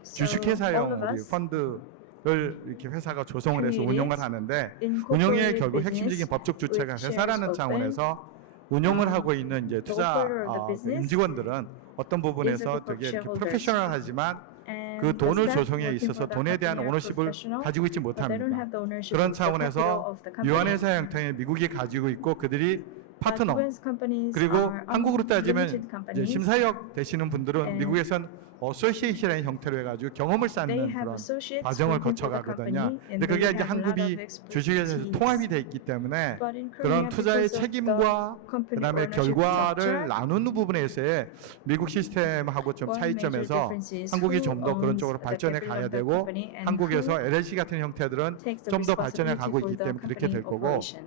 So 주식회사형 all of 우리 us 펀드를 이렇게 회사가 조성을 해서 created 운용을 하는데 in 운용의 corporate 결국 business 핵심적인 법적 주체가 with 회사라는 shares 차원에서 운용을 하고 있는 이제 the 투자 operator of the business 임직원들은 어떤 부분에서 is a group of 되게 이렇게 shareholders. 프로페셔널하지만 and 그 돈을 the staff 조성에 working 있어서 for the 돈에 대한 company are 오너십을 professional, 가지고 있지 but they don't 못합니다. have the ownership 그런 of the capital 차원에서 of the company. 유한회사 형태의 미국이 가지고 있고 그들이 But 파트너 US companies 그리고 are 한국으로 따지면 unlimited 이제 companies. 심사역 되시는 분들은 and 미국에선 어소시에이션의 형태로 해가지고 경험을 They 쌓는 have 그런 associates 과정을 working for the 거쳐가거든요. company, and 근데 그게 they 이제 have a lot 한국이 of 주식에서 expertise. 통합이 돼 있기 때문에 But in 그런 Korea, 투자의 because of the 책임과 company 그다음에 ownership 결과를 structure, 나누는 부분에서의 미국 시스템하고 좀 one major 차이점에서 difference is 한국이 who 좀 더 그런 owns 쪽으로 the 발전해 capital 가야 of the 되고 company and 한국에서 who LLC 같은 형태들은 takes the 좀 더 발전해 responsibility 가고 for 있기 the 때문에 그렇게 company 될 거고 operation.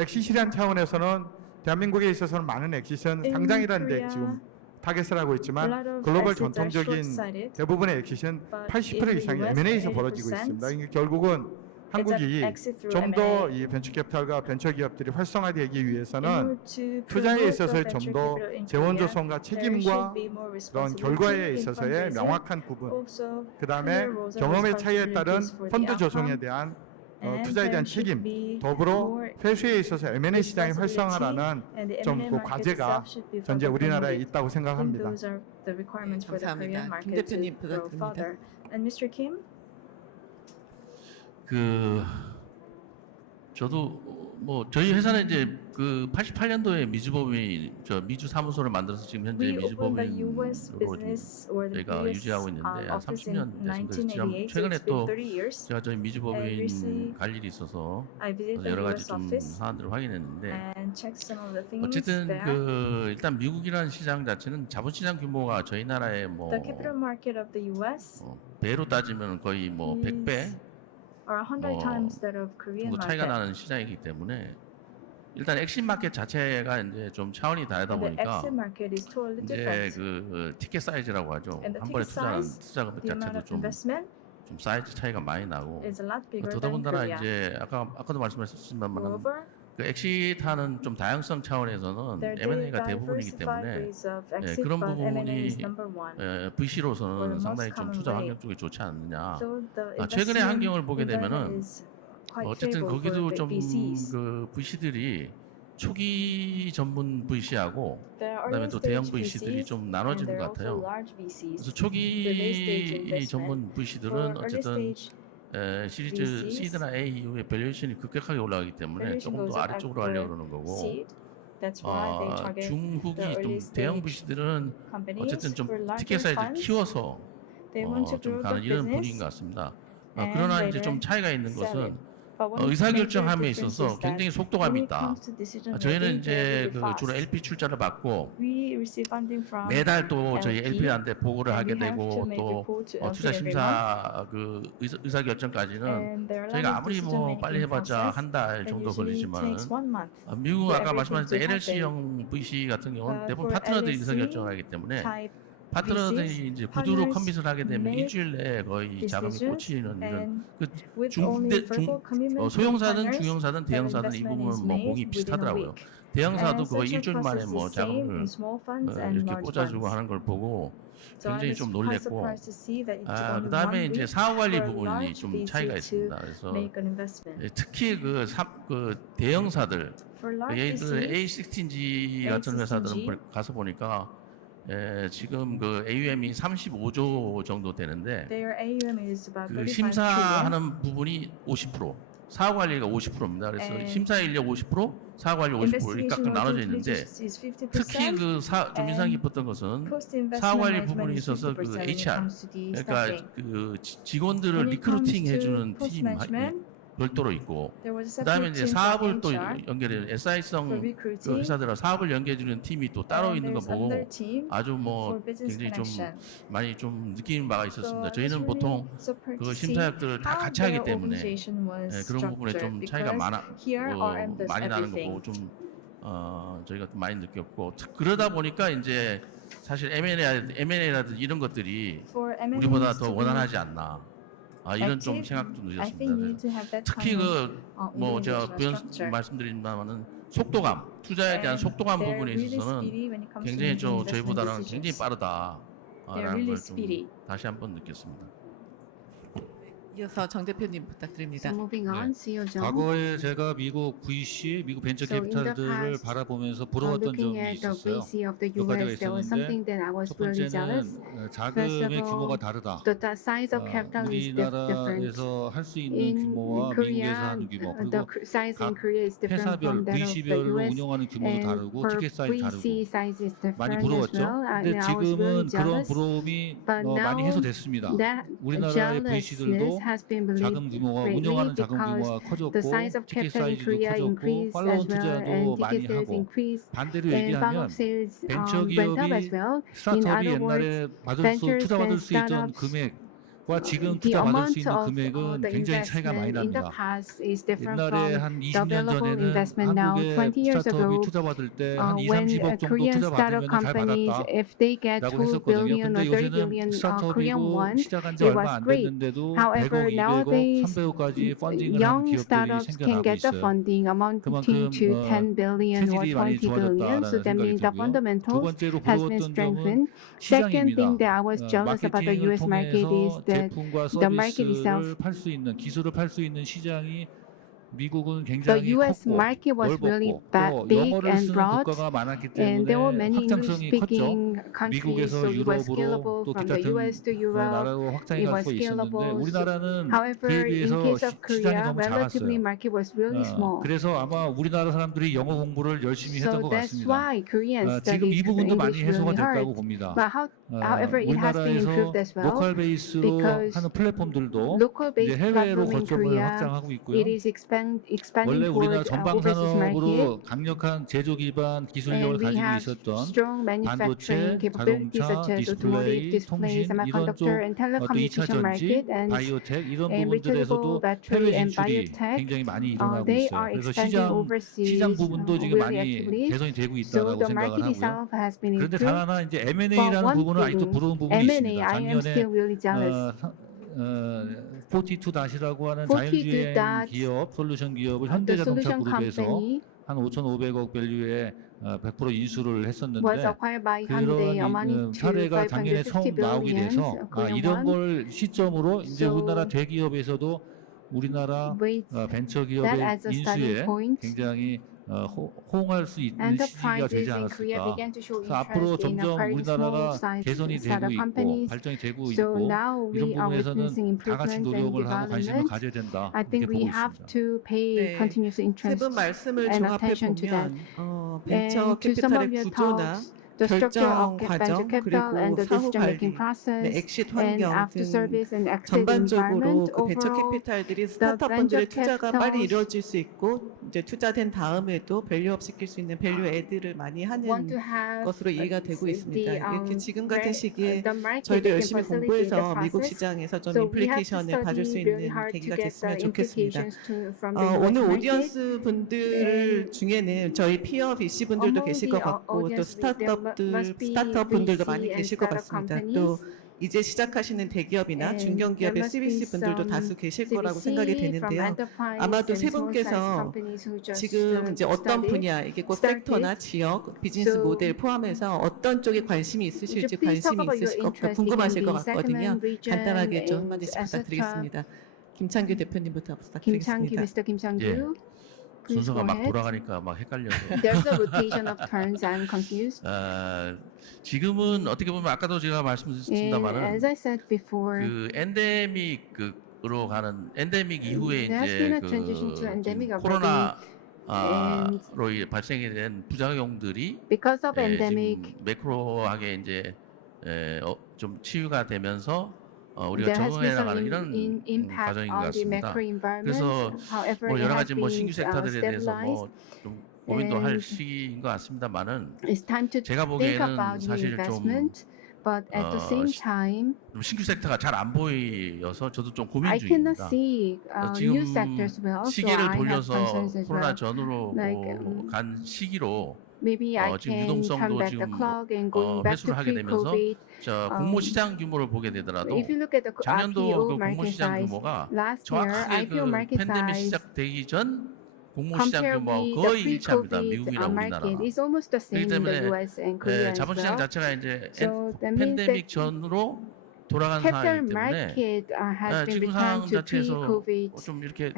엑시시라는 차원에서는 대한민국에 있어서는 많은 엑시션 In 상장이라는 데 Korea, 지금 타겟을 하고 A 있지만 lot of 글로벌 exits are 전통적인 short-sighted, 대부분의 엑시션 but 80% in the 이상이 US, M&A에서 벌어지고 80% 있습니다. 이게 결국은 it's 한국이 an exit through 좀 더 M&A. 이 벤처 캐피탈과 벤처 기업들이 활성화되기 In 위해서는 order to 투자에 promote 있어서 the 좀 venture 더 capital in 재원 Korea, 조성과 there 책임과 should be more 그런 responsibility 결과에 in 있어서의 fundraising. 명확한 부분, Also, 그 다음에 clear roles and 경험의 차이에 따른 responsibilities for the 펀드 조성에 outcome, 대한 and 투자에 대한 there should 책임, be 더불어 more 회수에 있어서 M&A 시장의 responsibility, 활성화라는 and the 좀 M&A 그 market 과제가 itself should be 현재 further 우리나라에 promoted. 있다고 I think 생각합니다. those are the requirements for the 감사합니다. Korean market 김 대표님 to grow 부탁드립니다. further. And Mr. Kim? 그 저도 뭐 저희 회사는 이제 그 88년도에 미주법인 저 미주 사무소를 만들어서 지금 현재 We opened the US 미주법인으로 지금 business or the 저희가 US 유지하고 있는데 한 office in 30년 됐습니다. 1988, so 최근에 it's been 또 30 years. 제가 저희 미주법인 recently 갈 일이 있어서 I visited the 여러 가지 US 좀 office 사안들을 확인했는데 and checked some of the things 어쨌든 there. 그 일단 미국이라는 시장 자체는 자본시장 규모가 저희 나라의 뭐 The capital market of the US 배로 따지면 거의 뭐 100배 is are 100 뭐 times that of Korean 정도 차이가 market. 나는 시장이기 때문에 일단 엑시 마켓 자체가 이제 좀 차원이 다르다 And the 보니까 exit market is totally 이제 different. 그 티켓 사이즈라고 하죠. And the 한 번에 ticket 투자하는 size, 투자 금액 The amount 자체도 of investment 좀 사이즈 차이가 많이 나고 is a lot bigger than 더더군다나 Korea. 이제 아까도 말씀하셨지만 Moreover, 그 엑시타는 좀 다양성 차원에서는 there are M&A가 대부분이기 diversified 때문에 ways of exit, 그런 but M&A 부분이 is number one. For VC로서는 the 상당히 most 좀 common 투자 way. 환경 쪽이 좋지 않느냐. So the 최근의 investment 환경을 보게 되면은 environment is quite 어쨌든 favorable 거기도 for the 좀 VCs. 그 VC들이 초기 전문 VC하고 There are 그다음에 early 또 대형 stage VC들이 VCs 좀 and 나눠지는 there 것 are also 같아요. large VCs. 그래서 The late stage 초기 investment 전문 For VC들은 early 어쨌든 stage 시리즈 VCs, C나 A 이후에 밸류에이션이 급격하게 올라가기 때문에 valuation 조금 goes 더 up 아래쪽으로 after 가려고 그러는 거고 seed. That's why they target 중후기 the 좀 early 대형 stage VC들은 companies. 어쨌든 좀 For larger 티켓 사이즈 funds, 키워서 they want to 좀 grow 가는 the 이런 분위기인 business 것 같습니다. and 그러나 이제 later 좀 차이가 있는 sell it. 것은 But one 의사결정함에 major difference 있어서 is that 굉장히 when 속도감이 it 있다. comes to decision 저희는 making, 이제 they're 그 really 주로 fast. LP 출자를 받고 We receive funding from 매달 또 저희 LP, LP한테 보고를 and 하게 we have to 되고 make 또 report to LP 투자 every month. 심사 그 의사결정까지는 And there are a lot 저희가 of 아무리 뭐 decision-making 빨리 해봤자 process 한 달 that 정도 usually 걸리지만 takes 1 month. 미국 for 아까 everything 말씀하셨던 to LLC형 VC 같은 경우는 대부분 for 파트너들이 LLC 의사결정을 하기 때문에 type 파트너들이 이제 구두로 partners 커밋을 하게 되면 make 일주일 내에 거의 자금이 decisions 꽂히는 이런 and 그 with only verbal commitment from 소형사든 partners, 중형사든 the 대형사든 이 investment 부분은 is 뭐 made 공이 within a 비슷하더라고요. week. 대형사도 And 거의 such a 일주일 만에 process 뭐 is same in 자금을 small funds and 이렇게 large 꽂아주고 funds. 하는 걸 보고 So I 굉장히 was 좀 quite 놀랬고 surprised to see that it's only 그 다음에 1 이제 week 사후 관리 for a 부분이 large 좀 VC 차이가 to 있습니다. 그래서 make an investment. 특히 그 대형사들 For large 예를 들어 VCs, A16G 같은 회사들은 가서 보니까 지금 그 AUM이 35조 정도 되는데 their AUM is about 그 35 trillion. 심사하는 부분이 50%, 사후 관리가 50%입니다. 그래서 And 심사 인력 50%, 사후 관리 50% 이렇게 Investigation 각각 나눠져 or due 있는데 diligence is 50%. 특히 그 좀 인상 and 깊었던 것은 Post-investment 사후 관리 management 부분에 is 있어서 그 50% when it HR comes to the 그러니까 staffing. 그 직원들을 When it comes 리크루팅 to 해주는 팀 post-management, 별도로 있고 There was a 그다음에 separate 이제 team for 사업을 또 HR, 연결해 for SI성 그 recruiting, 회사들하고 사업을 연계해 주는 팀이 또 따로 and 있는 거 there's 보고 another team 아주 뭐 for business 굉장히 좀 connection. 많이 좀 느끼는 바가 So 있었습니다. I was 저희는 really 보통 surprised 그 to see 심사역들을 다 how 같이 하기 their 때문에 organization was 그런 부분에 structured 좀 차이가 because here RM does 많이 나는 거 everything. 보고 좀 저희가 좀 많이 느꼈고 그러다 보니까 이제 사실 M&A라든지 이런 것들이 For M&As 우리보다 더 to be 원활하지 않나 이런 좀 active, 생각도 I think you need 드셨습니다. to have that 특히 kind of 뭐 제가 organizational 부연 structure. 말씀드린다면은 속도감, 투자에 대한 And 속도감 they're 부분에 really 있어서는 speedy when it comes to 굉장히 making investment 저희보다는 굉장히 decisions. 빠르다. They're 라는 really 걸 좀 speedy. 다시 한번 느꼈습니다. 이어서 정 대표님 부탁드립니다. So moving on, CEO Jung. 과거에 제가 미국 VC, 미국 벤처 So in the 캐피탈들을 past, 바라보면서 부러웠던 looking 점이 at the 있었어요. VC of the 몇 가지가 US, there was 있었는데 something that I was 첫 really 번째는 jealous. 자금의 all, 규모가 다르다. The size of capital is different. 우리나라에서 할 수 있는 In 규모와 Korea, 미국에서 하는 규모 the 그리고 size in 각 Korea is different 회사별 from that of the VC별로 US. 운영하는 규모도 And 다르고 for 티켓 사이즈 다르고 VC size is 많이 different as 부러웠죠. well. 근데 And I was really 지금은 그런 jealous. 부러움이 But 많이 now 해소됐습니다. that 우리나라의 jealousness VC들도 has been 자금 relieved 규모와 greatly 운영하는 자금 because 규모가 커졌고 the size of 티켓 capital in 사이즈도 Korea 커졌고 increased 팔로운 as well, 투자도 and 많이 ticket sales 하고 increased, 반대로 and 얘기하면 follow sales 벤처 went up as 기업이 well. In 스타트업이 other words, 옛날에 투자받을 수 있던 startups, 금액과 지금 the 투자받을 수 amount 있는 of 금액은 the 굉장히 차이가 많이 investment in the 납니다. past is different 옛날에 from 한 the 20년 available 전에는 investment now. 한국의 20 years 스타트업이 ago, 투자받을 때 한 2, when 30억 정도 Korean startup 투자받으면 잘 companies, 받았다. if they get 라고 2 했었거든요. billion 근데 or 30 요새는 billion Korean 스타트업이고 won, 시작한 지 it 얼마 was 안 great. 됐는데도 However, 100억, 200억, nowadays, 300억까지 펀딩을 하는 young 기업들이 startups can 생겨나고 get the 있어요. funding amounting 그만큼 to 10 billion or 체질이 많이 20 billion. So 좋아졌다라는 that 생각이 means the 들고요. 두 fundamentals 번째로 has been 부러웠던 점은 strengthened. Second thing 시장입니다. that I was jealous about the 마케팅을 US market is 통해서 that 제품과 the market 서비스를 itself, 팔 수 있는 기술을 팔 수 있는 시장이 미국은 the 굉장히 US 컸고 market was really 넓었고 또 big 영어를 and 쓰는 broad, 국가가 많았기 and there were 때문에 many 확장성이 컸죠. English-speaking countries, 미국에서 so it was 유럽으로 scalable 또 from 기타 the US to Europe. 나라로 확장해 It 갈 was 수 있었는데 scalable. 우리나라는 However, 그에 in 비해서 case of 시장이 Korea, 너무 relatively 작았어요. market was really small. 그래서 아마 우리나라 사람들이 영어 공부를 열심히 했던 So 것 that's 같습니다. why Koreans 지금 이 studied 부분도 많이 English 해소가 really 됐다고 hard. 봅니다. But however, it has been 우리나라에서 improved as well. 로컬 베이스로 because 하는 플랫폼들도 Local 이제 based 해외로 platform in 거점을 Korea, 확장하고 있고요. it is expanding 원래 우리나라 towards 전방 overseas market. 산업으로 강력한 제조 기반 기술력을 And we 가지고 have 있었던 strong manufacturing 반도체, capabilities such 자동차, as automotive, 디스플레이, display, 통신 이런 semiconductor, and 또 2차 telecommunication market, 전지, and 바이오텍 이런 and 부분들에서도 rechargeable 해외 battery and 진출이 biotech. 굉장히 많이 일어나고 They 있어요. are 그래서 expanding overseas 시장 부분도 지금 really 많이 actively. 개선이 되고 So 있다라고 the 생각을 market 하고요. itself has been 그런데 단 improved. 하나 이제 But M&A라는 one 부분은 아직도 thing, 부러운 부분이 M&A, 있습니다. I am 작년에 still really jealous. 42-라고 하는 42 자율주행 기업, 솔루션 기업을 현대자동차 solution 그룹에서 company 한 5,500억 밸류에 100% 인수를 was 했었는데 acquired by Hyundai 그런 amounting to 사례가 작년에 550 처음 나오게 billion 돼서 Korean 이런 won. 걸 시점으로 이제 So 우리나라 대기업에서도 우리나라 With 벤처 that 기업의 as a starting 인수에 point, 굉장히 호응할 수 있는 시기가 되지 enterprises in Korea 않았을까. began to show 그래서 앞으로 interest in 점점 acquiring 우리나라가 small size 개선이 되고 startup 있고 companies. 발전이 되고 So 있고 now 이런 we are 부분에서는 witnessing 다 같이 improvement and 노력을 하고 관심을 development. 가져야 된다 I 이렇게 think we 보고 have 있습니다. to pay 네. continuous 세 interest 분 말씀을 and 종합해 attention to that. 보면 벤처 And to some of 캐피탈의 your 구조나 talks, the structure 결정 of venture 과정 capital and 그리고 the 사후 decision making 관리, process 엑시트 and 환경 after 등 service and exit 전반적으로 environment. 그 벤처 Overall, 캐피탈들이 the 스타트업분들의 venture 투자가 빨리 capitals 이루어질 수 있고 이제 투자된 다음에도 밸류업 시킬 수 있는 밸류 애드를 많이 want 하는 to have 것으로 이해가 되고 있습니다. 이렇게 지금 같은 the 시기에 market 저희도 that can 열심히 facilitate the 공부해서 미국 process. 시장에서 좀 So we have to 임플리케이션을 받을 수 study really 있는 hard to 계기가 get the 됐으면 좋겠습니다. implications from the US 오늘 market. 오디언스 분들 중에는 저희 피어 VC 분들도 Among 계실 것 the 같고 또 audience, there must be 스타트업 분들도 VC 많이 and 계실 것 startup 같습니다. companies. 또 이제 시작하시는 대기업이나 And 중견기업의 there must be CVC 분들도 some 다수 계실 거라고 생각이 CVC from 되는데요. enterprise 아마도 and 세 small 분께서 size companies who just 지금 이제 어떤 started. 분야, 이게 곧 started. 섹터나 지역, 비즈니스 So, 모델 포함해서 어떤 쪽에 관심이 Would you 있으실지 please talk 관심이 about your 있으실 것 interest 궁금하실 것 in the 같거든요. segment, region, 간단하게 좀 and 한마디씩 et cetera. 부탁드리겠습니다. 김창규 대표님부터 김창규, 부탁드리겠습니다. Mr. 김창규. Please 순서가 go 막 ahead. 돌아가니까 막 헷갈려서. There's a rotation of turns. I'm confused. 지금은 어떻게 보면 아까도 제가 And 말씀드렸습니다만은 as I said before, 그 엔데믹으로 가는 엔데믹 이후에 there has 이제 been a 그 transition to endemic 지금 already. 코로나로 발생이 된 부작용들이 Because of 지금 endemic, 매크로하게 이제 좀 치유가 되면서 우리가 There has 적응해 been some 나가는 이런 impact 과정인 것 on the 같습니다. macro environment. 그래서 However, 뭐 it 여러 has 가지 뭐 been 신규 섹터들에 대해서 stabilized. 뭐좀 고민도 할 and 시기인 것 같습니다만은 It's time to 제가 think 보기에는 about new 사실 좀 investment, but at the same time, 좀 신규 섹터가 잘 안 보여서 저도 좀 고민 I cannot 중입니다. see 지금 new sectors well. So 시기를 I have 돌려서 concerns as 코로나 well. 전으로 Like, 간 시기로 Maybe I 지금 can turn 유동성도 back the 지금 clock and going back to 회수를 하게 되면서 pre-COVID. 저 공모 시장 규모를 보게 되더라도 If you look at the 작년도 IPO 그 공모 market 시장 size, 규모가 last year 정확하게 IPO 그 market 팬데믹 size 시작되기 전 공모 시장 compared 규모하고 with the 거의 일치합니다. pre-COVID 미국이나 market 우리나라가. is almost the same 그렇기 in the 때문에 US and Korea as 자본 시장 well. 자체가 이제 So that means 팬데믹 that 전으로 돌아간 capital 상황이기 때문에 market has been 지금 상황 returned to 자체에서 pre-COVID 좀 이렇게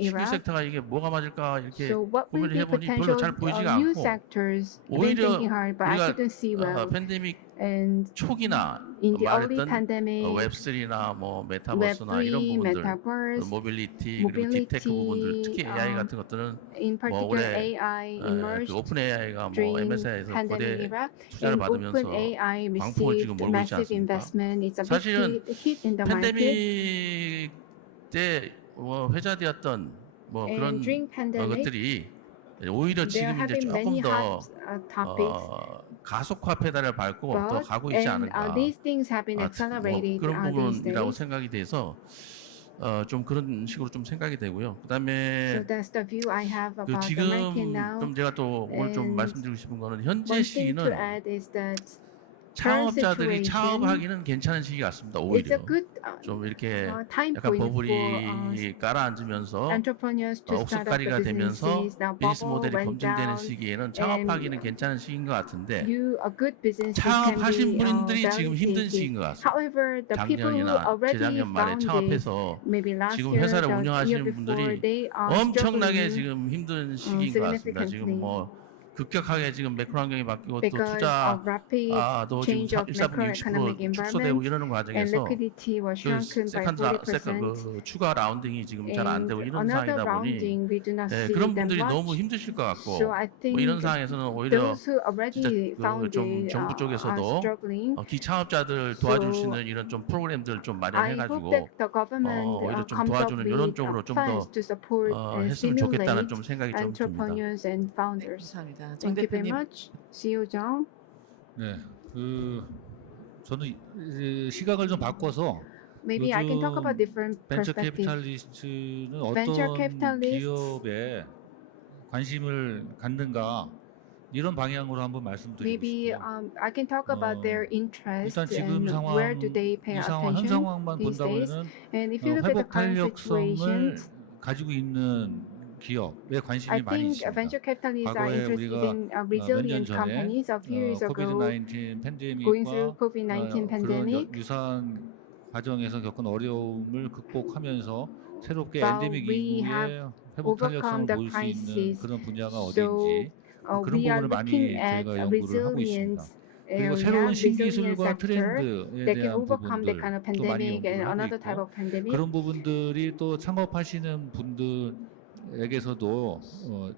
신규 era. 섹터가 이게 뭐가 맞을까 이렇게 So what will 고민을 be 해보니 별로 potential 잘 보이지가 new 않고 sectors? I've been 오히려 thinking hard, but I 우리가 couldn't see well. 팬데믹 And 초기나 in the early 말했던 pandemic, 웹3나 뭐 메타버스나 이런 Web3, 부분들, Metaverse, 모빌리티 그리고 딥테크 부분들, 특히 AI 같은 것들은 in particular 올해, AI 그 emerged 오픈 AI가 뭐 during MSI에서 pandemic 거대 era, 투자를 and 받으면서 OpenAI 광풍을 지금 received 몰고 있지 massive 않습니까? investment. It's a 사실은 big hit in the market. 팬데믹 때 뭐 회자되었던 뭐 And 그런 during pandemic, 것들이 오히려 there 지금 have 이제 been 조금 many 더 hot topics. 가속화 페달을 밟고 더 But 가고 있지 and 않은가. these things have been 뭐 accelerated 그런 these 부분이라고 days. 생각이 돼서 좀 그런 식으로 좀 생각이 되고요. So 그다음에 that's the view I have 그 about the market 지금 now. 좀 제가 또 오늘 좀 And 말씀드리고 싶은 거는 현재 One thing to 시기는 add is that 창업자들이 situation, 창업하기는 괜찮은 시기 같습니다. it's 오히려 a good 좀 이렇게 time 약간 point for 버블이 깔아앉으면서 entrepreneurs to start up the 옥석가리가 되면서 businesses. Now 비즈니스 bubble 모델이 went 검증되는 down. 시기에는 창업하기는 괜찮은 시기인 것 같은데 A good business can 창업하신 be 분들이 지금 힘든 validated. 시기인 것 같습니다. However, the people who 작년이나 already 재작년 말에 founded 창업해서 maybe last 지금 year, 회사를 the 운영하시는 year before, 분들이 they are 엄청나게 struggling 지금 힘든 시기인 것 같습니다. 지금 significantly 뭐 급격하게 지금 매크로 환경이 바뀌고 또 because 투자 of rapid 도 지금 change of 1사분기 macroeconomic 60% 축소되고 environment 이러는 and 과정에서 liquidity was 그 shrunken by 세컨드 40%. 그 추가 라운딩이 지금 잘 안 And 되고 이런 another 상황이다 보니 rounding, we do not see 그런 them 분들이 너무 much. 힘드실 것 같고 So I 뭐 think 이런 상황에서는 오히려 those who already 진짜 좀 founded 정부 are 쪽에서도 struggling. 기창업자들 도와줄 수 있는 이런 좀 프로그램들 좀 I hope 마련해가지고 that the government 오히려 좀 comes up 도와주는 with 이런 쪽으로 좀 plans 더 to support and 했으면 좋겠다는 stimulate 좀 생각이 좀 듭니다. entrepreneurs and founders. 감사합니다. 정 Thank you very 대표님. much. CEO Jung. 네, 저는 시각을 좀 바꿔서 Maybe I can talk 요즘 about different 벤처 perspectives. 캐피탈리스트는 Venture 어떤 capitalists- 기업에 관심을 갖는가 이런 방향으로 한번 말씀드리고 Maybe 싶어요. I can talk about their interest 일단 지금 and 상황, where do they pay 이 상황, 현 attention 상황만 these days. 본다면은 And if you look at the 회복 current 탄력성을 situations, 가지고 있는 기업에 관심이 I 많이 think 있습니다. venture capitalists are 과거에 interested 우리가 in resilient 전에, companies. A few years ago, 코비드-19 going through 팬데믹과 COVID-19 그런 pandemic, 유사한 과정에서 겪은 어려움을 극복하면서 새롭게 while 엔데믹 we 이후에 have 회복 overcome 탄력성을 the 보일 수 있는 crisis, 그런 분야가 so 어디인지 그런 we are 부분을 많이 looking at 저희가 연구를 하고 있습니다. resilience 그리고 area, 새로운 resilient 신기술과 sector 트렌드에 that can 대한 overcome that kind of 부분들도 많이 pandemic and 연구를 하고 another type 있고 of pandemic. 그런 부분들이 또 창업하시는 분들에게서도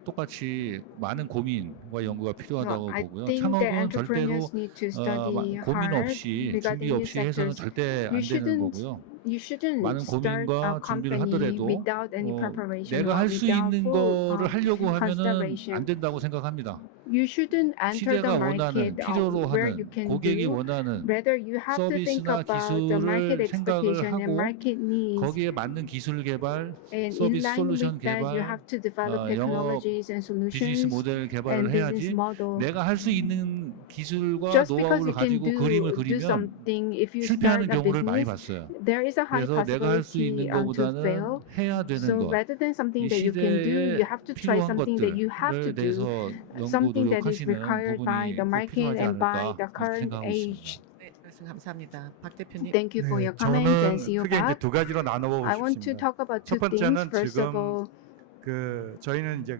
똑같이 많은 고민과 연구가 필요하다고 I 보고요. think that 창업은 절대로 entrepreneurs need to study 고민 hard 없이 regarding 준비 new 없이 해서는 sectors. 절대 안 You 되는 shouldn't 거고요. You shouldn't 많은 start 고민과 a 준비를 company 하더라도 without any preparation 내가 or 할 수 without 있는 full 거를 하려고 하면은 consideration. 안 된다고 생각합니다. You shouldn't enter the 시대가 원하는 market 필요로 where you 하는 can 고객이 do. 원하는 Rather, you have to think 서비스나 about the market 기술을 생각을 expectation and 하고 market needs. 거기에 맞는 기술 개발, And in 서비스 line 솔루션 with that, you 개발, have to develop 영업, technologies and 비즈니스 solutions 모델 개발을 and business 해야지 model. 내가 할 수 있는 기술과 Just because 노하우를 you can 가지고 그림을 do 그리면 something, if you 실패하는 start a 경우를 많이 business, 봤어요. there is a high 그래서 내가 할 수 있는 possibility to 것보다는 fail. 해야 되는 So 것, rather than something 이 that you can do, 시대에 you have to try 필요한 something that you have to 것들에 do, 대해서 연구 something that is 노력하시는 required by 부분이 the 꼭 market 필요하지 and by 않을까 the 그렇게 current 생각하고 age. 있습니다. 네, 말씀 감사합니다. 박 대표님. Thank you for 네, your comments and 저는 see you 크게 이제 back. 두 가지로 나눠보고 I want to 싶습니다. talk about 첫 two things. 번째는 First of 지금 all, 저희는 이제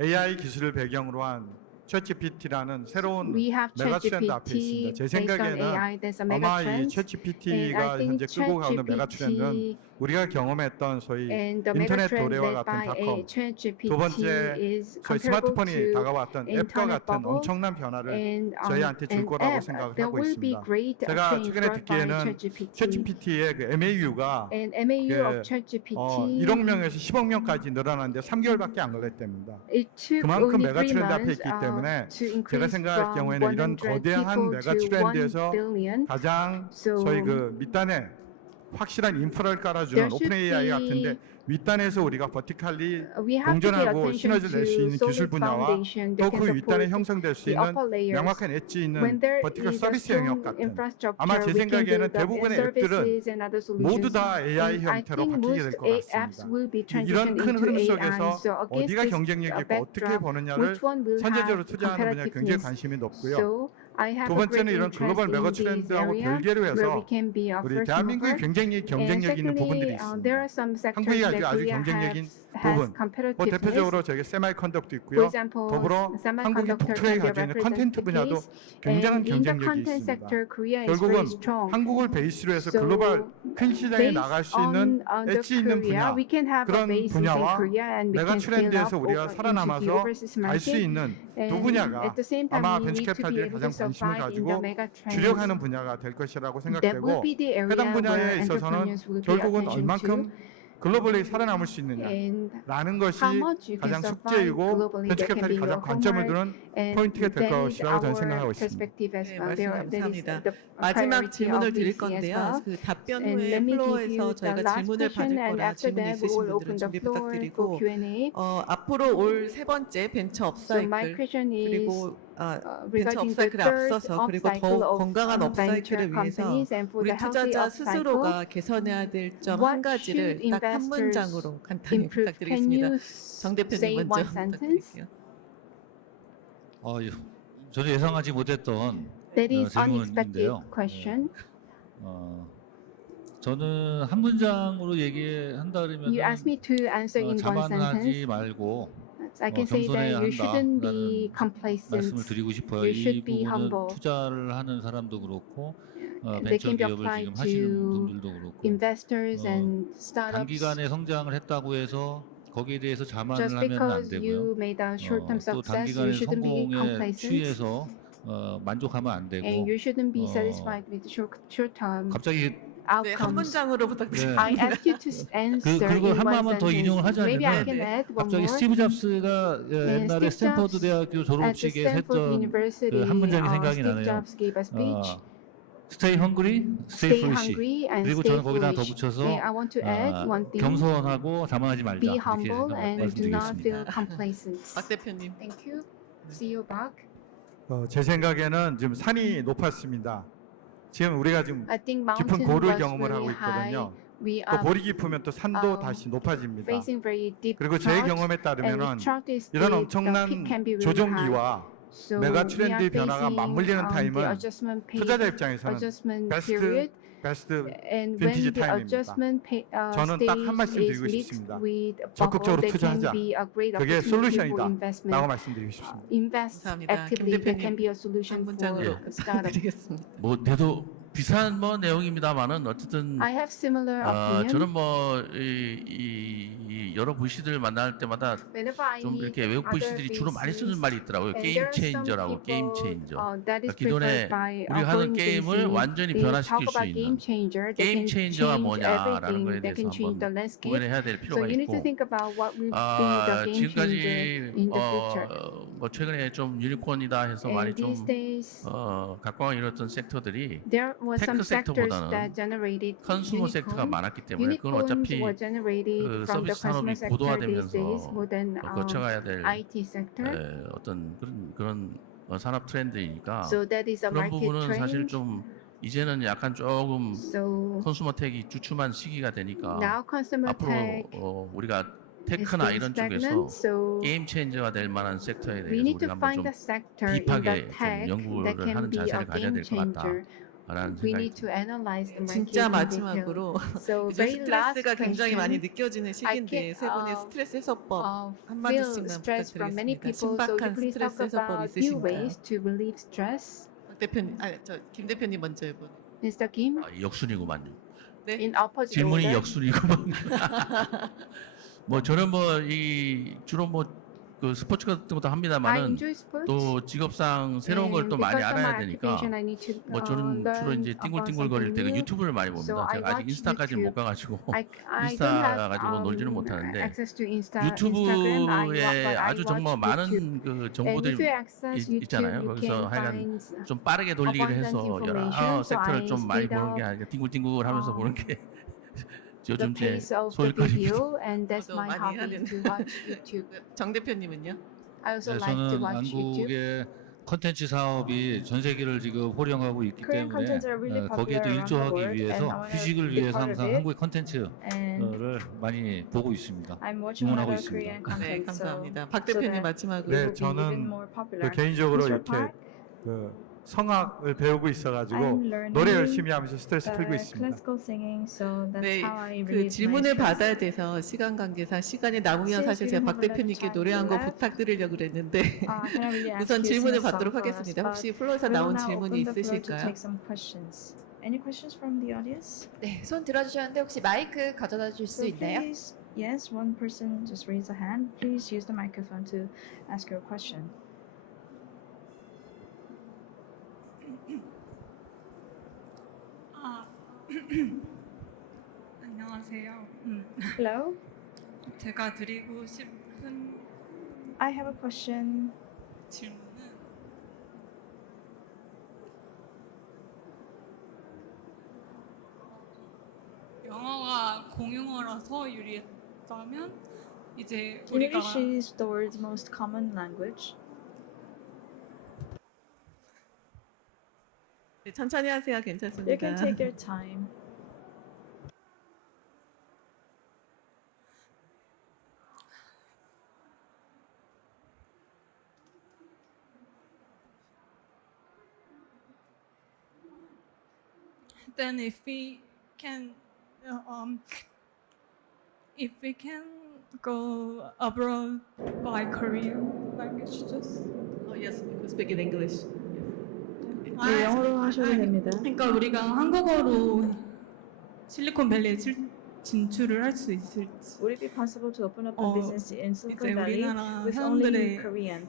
AI 기술을 배경으로 한 챗GPT라는 새로운 we have 메가트렌드 앞에 있습니다. ChatGPT 제 based on 생각에는 AI. That's a 아마 이 megatrend. And 챗GPT가 I think 현재 끌고 가는 메가트렌드는 ChatGPT 우리가 경험했던 소위 And the 인터넷 megatrend 도래와 led 같은 by 닷컴, ChatGPT 두 번째 is 저희 comparable 스마트폰이 to 다가왔던 앱과 internet 같은 bubble 엄청난 변화를 and 저희한테 줄 an 거라고 app. 생각을 There 하고 will be 있습니다. great 제가 change 최근에 brought by 듣기에는 ChatGPT. 챗GPT의 그 MAU가 And MAU 그, of ChatGPT 1억 명에서 10억 명까지 늘어났는데 3개월밖에 안 걸렸답니다. it took 그만큼 only 메가 3 트렌드 앞에 months 있기 때문에 to 제가 increase 생각할 from 경우에는 이런 100 거대한 people 메가 to 1 트렌드에서 billion. 가장 So 저희 그 밑단에 확실한 인프라를 깔아주는 there should 오픈 AI be- 같은데 윗단에서 우리가 버티칼리 we have to pay 공존하고 attention 시너지를 낼 수 to 있는 기술 solid 분야와 foundation 또 that can 그 윗단에 support 형성될 수 the 있는 upper layers. 명확한 엣지 When 있는 there 버티컬 is a 서비스 strong 영역 같은 infrastructure, 아마 제 we can 생각에는 build up 대부분의 services 앱들은 and other 모두 solutions. 다 AI And I 형태로 think 바뀌게 most 될 것 apps 같습니다. will be 이런 transitioned 큰 into 흐름 AI. 속에서 So against 어디가 this 경쟁력이 있고 어떻게 backdrop, 버느냐를 which one will 선제적으로 have 투자하는 분야에 굉장히 competitiveness? 관심이 높고요. So I have 두 a 번째는 great 이런 interest 글로벌 in 메가 this 트렌드하고 area 별개로 where 해서 we can be a 우리 first 대한민국의 mover. 굉장히 And 경쟁력 있는 부분들이 secondly, there 있습니다. are some sectors 한국이 that 아주 Korea 경쟁력인 has 부분. 뭐 competitiveness. 대표적으로 저기 세마이컨덕도 For 있고요. example, 더불어 한국이 semiconductor 독특하게 can be 가지고 있는 represented 컨텐트 분야도 case. 굉장한 And in the 경쟁력이 content 있습니다. sector, Korea is 결국은 very strong. 한국을 베이스로 해서 So, 글로벌 큰 시장에 based 나갈 수 있는 on the 엣지 있는 Korea, 분야, we can have a 그런 basis in 분야와 Korea and we 메가 can scale up 트렌드에서 우리가 into the 살아남아서 overseas 갈 수 market. 있는 두 And 분야가 at the same time, 아마 we 벤처 need to be 캐피탈들이 able 가장 to 관심을 survive in the 가지고 mega trends. 주력하는 분야가 될 것이라고 That will 생각되고 be the area 해당 분야에 where 있어서는 entrepreneurs will pay 결국은 attention to. 얼만큼 글로벌리 살아남을 수 And 있느냐라는 것이 how much you can 가장 survive 숙제이고 globally, 벤처 that can 캐피탈이 be 가장 your 관점을 homework. 두는 And 포인트가 될 that is 것이라고 저는 생각하고 our 있습니다. perspective as 네, well. 말씀 That is 감사합니다. the 마지막 priority 질문을 of 드릴 VC as 건데요. well. 그 답변 And 후에 let me give 플로어에서 you 저희가 the last 질문을 받을 question, and 거라 after 질문 that we 있으신 will open 분들은 the 준비 floor for 부탁드리고 Q&A. 앞으로 올 세 번째 벤처 So my 업사이클 question is 그리고 벤처 regarding the 업사이클에 third 앞서서 그리고 upcycle 더욱 of 건강한 venture 업사이클을 위해서 companies and for 우리 the healthy 투자자 upcycle. 스스로가 개선해야 될 점 한 What 가지를 should 딱 한 investors 문장으로 간단히 improve? Can 부탁드리겠습니다. you 정 대표님 say 먼저 one sentence? 부탁드릴게요. 전혀 예상하지 못했던 That is unexpected 질문인데요. question. 저는 한 문장으로 얘기한다 그러면 You asked me to answer in one 자만하지 sentence. 말고 I can say that you shouldn't be 겸손해야 complacent. 말씀을 드리고 싶어요. You 이 should be 부분은 humble. 투자를 하는 사람도 그렇고 They 벤처 can be 기업을 applied 지금 하시는 to 분들도 그렇고 investors and startups. 단기간에 성장을 했다고 해서 거기에 대해서 자만을 Just 하면 안 because 되고요. you made a short-term 또 success, 단기간에 you shouldn't be 성공에 complacent. 취해서 만족하면 안 되고 And you shouldn't be 어, satisfied with short-term 갑자기 네, 한 outcomes. 문장으로 부탁드립니다. I asked you to answer 그리고 in 한 one 번만 더 인용을 sentence. 하자면은 Maybe I can add one 갑자기 more. 스티브 잡스가 옛날에 Steve 스탠퍼드 Jobs 대학교 At the 졸업식에 Stanford 했던 University, 한 문장이 생각이 Steve 나네요. Jobs gave a speech. Stay hungry, stay Stay foolish. hungry and 그리고 stay 저는 거기다 더 foolish. 붙여서 And I want to add one thing. 겸손하고 자만하지 말자 Be 이렇게 humble and do not feel 말씀드리겠습니다. complacent. 박 대표님. Thank you. See you back. 제 생각에는 지금 산이 높았습니다. 지금 우리가 지금 I think 깊은 mountain 고를 was 경험을 really 하고 high. 있거든요. We 또 are 볼이 깊으면 또 산도 다시 높아집니다. facing very deep 그리고 제 drought, 경험에 and 따르면은 if drought is 이런 deep, the 엄청난 peak can be really high. 조정기와 So 메가 we 트렌드의 are 변화가 facing, 맞물리는 the 타임은 adjustment 투자자 입장에서는 adjustment 베스트 period. 베스트 And vintage when the 타임입니다. adjustment 저는 딱 한 stage 말씀 is 드리고 mixed 싶습니다. with 적극적으로 bubble, that can 투자하자. be a great 그게 opportunity for 솔루션이다. investment. 라고 말씀드리고 싶습니다. Invest 감사합니다. actively, 김 that can 대표님, be a solution 한 for 문장으로 startup. 부탁드리겠습니다. 뭐 대도 비슷한 뭐 내용입니다만은 어쨌든 I have similar opinion. 저는 뭐 이 여러 VC들 만날 때마다 Whenever I 좀 meet 이렇게 외국 other VC들이 주로 많이 쓰는 VCs, 말이 있더라고요. and 게임 there are some 체인저라고 게임 people, 체인저. that is 기존에 preferred by 우리가 하는 outgoing 게임을 VC. 완전히 They 변화시킬 talk 수 about game 있는 changer, that 게임 can 체인저가 change 뭐냐라는 everything, 거에 that 대해서 can change the 한번 landscape. 고민을 해야 될 So 필요가 you need to 있고 think about what will be the game changer 지금까지 in the future. 뭐 최근에 좀 유니콘이다 해서 많이 And 좀 these days, 각광을 이뤘던 섹터들이 there were some 테크 sectors 섹터보다는 that generated 컨슈머 섹터가 unicorn. 많았기 때문에 그건 Unicorns 어차피 were generated 그 from the 서비스 산업이 consumer sector these 고도화되면서 days more than 거쳐가야 될 IT sector. 어떤 그런 산업 트렌드이니까 So that is a 그런 market 부분은 사실 trend. 좀 이제는 약간 조금 So 컨슈머 텍이 주춤한 시기가 되니까 now consumer tech 앞으로 우리가 is 테크나 still 이런 쪽에서 stagnant. So 게임 체인저가 될 만한 섹터에 we 대해서 need to 우리가 한번 find 좀 the sector in the 딥하게 좀 tech 연구를 that can 하는 be a 자세를 가져야 game 될 것 같다. changer. 라는 We 생각이 need to 듭니다. analyze the market 진짜 in detail. 마지막으로 So 요즘 very last 스트레스가 굉장히 많이 question. 느껴지는 시기인데 can't, 세 분의 스트레스 해소법 Feel 한마디씩만 stress from many 부탁드리겠습니다. people. So 신박한 please talk 스트레스 해소법 about new 있으신가요? ways to relieve stress. 박 대표님, 김 대표님 먼저 해보. Mr. Kim, 역순이구만요. 네. in opposite 질문이 order. 역순이구만. 뭐 저는 뭐 이 주로 뭐 그 스포츠 같은 것도 I 합니다만은 enjoy sports. 또 직업상 새로운 걸 또 and 많이 because of 알아야 my 되니까 occupation, I need to, 뭐 저는 주로 learn 이제 about 띵글띵글거릴 때 그 something new. 유튜브를 많이 봅니다. So I 제가 아직 watch 인스타까지는 못 YouTube. 가가지고 I 인스타 don't have 가지고 놀지는 못하는데 access to Instagram. 유튜브에 but I 아주 정말 watch 많은 YouTube. 그 And if 정보들이 you access YouTube, 있잖아요. you 거기서 can 하여간 find 좀 빠르게 돌리기를 abundant 해서 여러 information. So 섹터를 I 좀 많이 speed 보는 게 up, 아니라 띵글띵글하면서 보는 게 the 요즘 제 pace of the 소일거리입니다. video, and that's 저도 my 많이 hobby 하는. to watch YouTube. 정 대표님은요? I also 네, like to 저는 watch YouTube. 한국의 컨텐츠 사업이 전 세계를 지금 호령하고 있기 Korean 때문에 contents are really 거기에도 popular around the 일조하기 world, and I 위해서 wanna 휴식을 be 위해서 part of 항상 it. 한국의 컨텐츠를 And 많이 보고 있습니다. I'm watching a lot 응원하고 of Korean 있습니다. 네, content. 감사합니다. 박 so 대표님 that 마지막으로. 네, it will be 저는 even more popular. 그 개인적으로 Mr. 이렇게 Park, 그 성악을 배우고 있어가지고 I'm learning 노래 열심히 하면서 스트레스 풀고 있습니다. classical singing, so that's 네, how I 그 relieve my 질문을 stress. 받아야 돼서 시간 관계상 시간이 남으면 Since 사실 we 제가 don't 박 have enough 대표님께 time 노래 한 곡 left, 부탁드리려고 그랬는데 Can I really ask 우선 you 질문을 sing a song 받도록 for us, 하겠습니다. but 혹시 플로어에서 we will 나온 now 질문이 open the floor to 있으실까요? take some questions. Any questions from the audience? 네, 손 들어주셨는데 혹시 마이크 가져다 줄 수 So 있나요? please, yes, one person just raise a hand. Please use the microphone to ask your question. 안녕하세요. Hello, 제가 드리고 싶은 I have a question. 질문은 영어가 공용어라서 유리했다면 이제 우리가 English is the world's most common language. 네, 천천히 하세요. You 괜찮습니다. can take your time. then if we can go abroad by Korean language just Oh, yes, you can speak in English. 네, 영어로 하셔도 됩니다. 그러니까 우리가 한국어로 실리콘밸리에 진출을 할 수 있을지 Would it be possible to open up a 어, business in Silicon 이제 Valley 우리나라 with only 사람들의 Korean?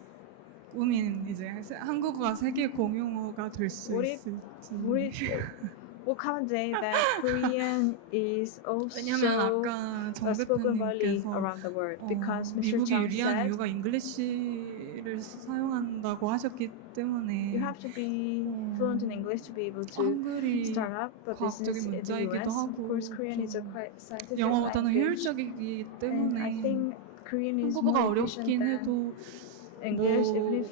꿈인 이제 한국어가 세계 공용어가 될 수 우리- 있을지 Will come a day that Korean is 왜냐면 also 아까 정 a spoken value 대표님께서 around the world because Mr. 미국이 Chang 유리한 said 이유가 잉글리시를 사용한다고 하셨기 때문에 you have to be fluent in English to be able to 한글이 start up a business 과학적인 in the 문자이기도 US. Of 하고 course, Korean is a 좀 quite scientific 영어보다는 language, 효율적이기 and I 때문에 think Korean is 한국어가 more efficient 어렵긴 than 해도 English, 뭐 even if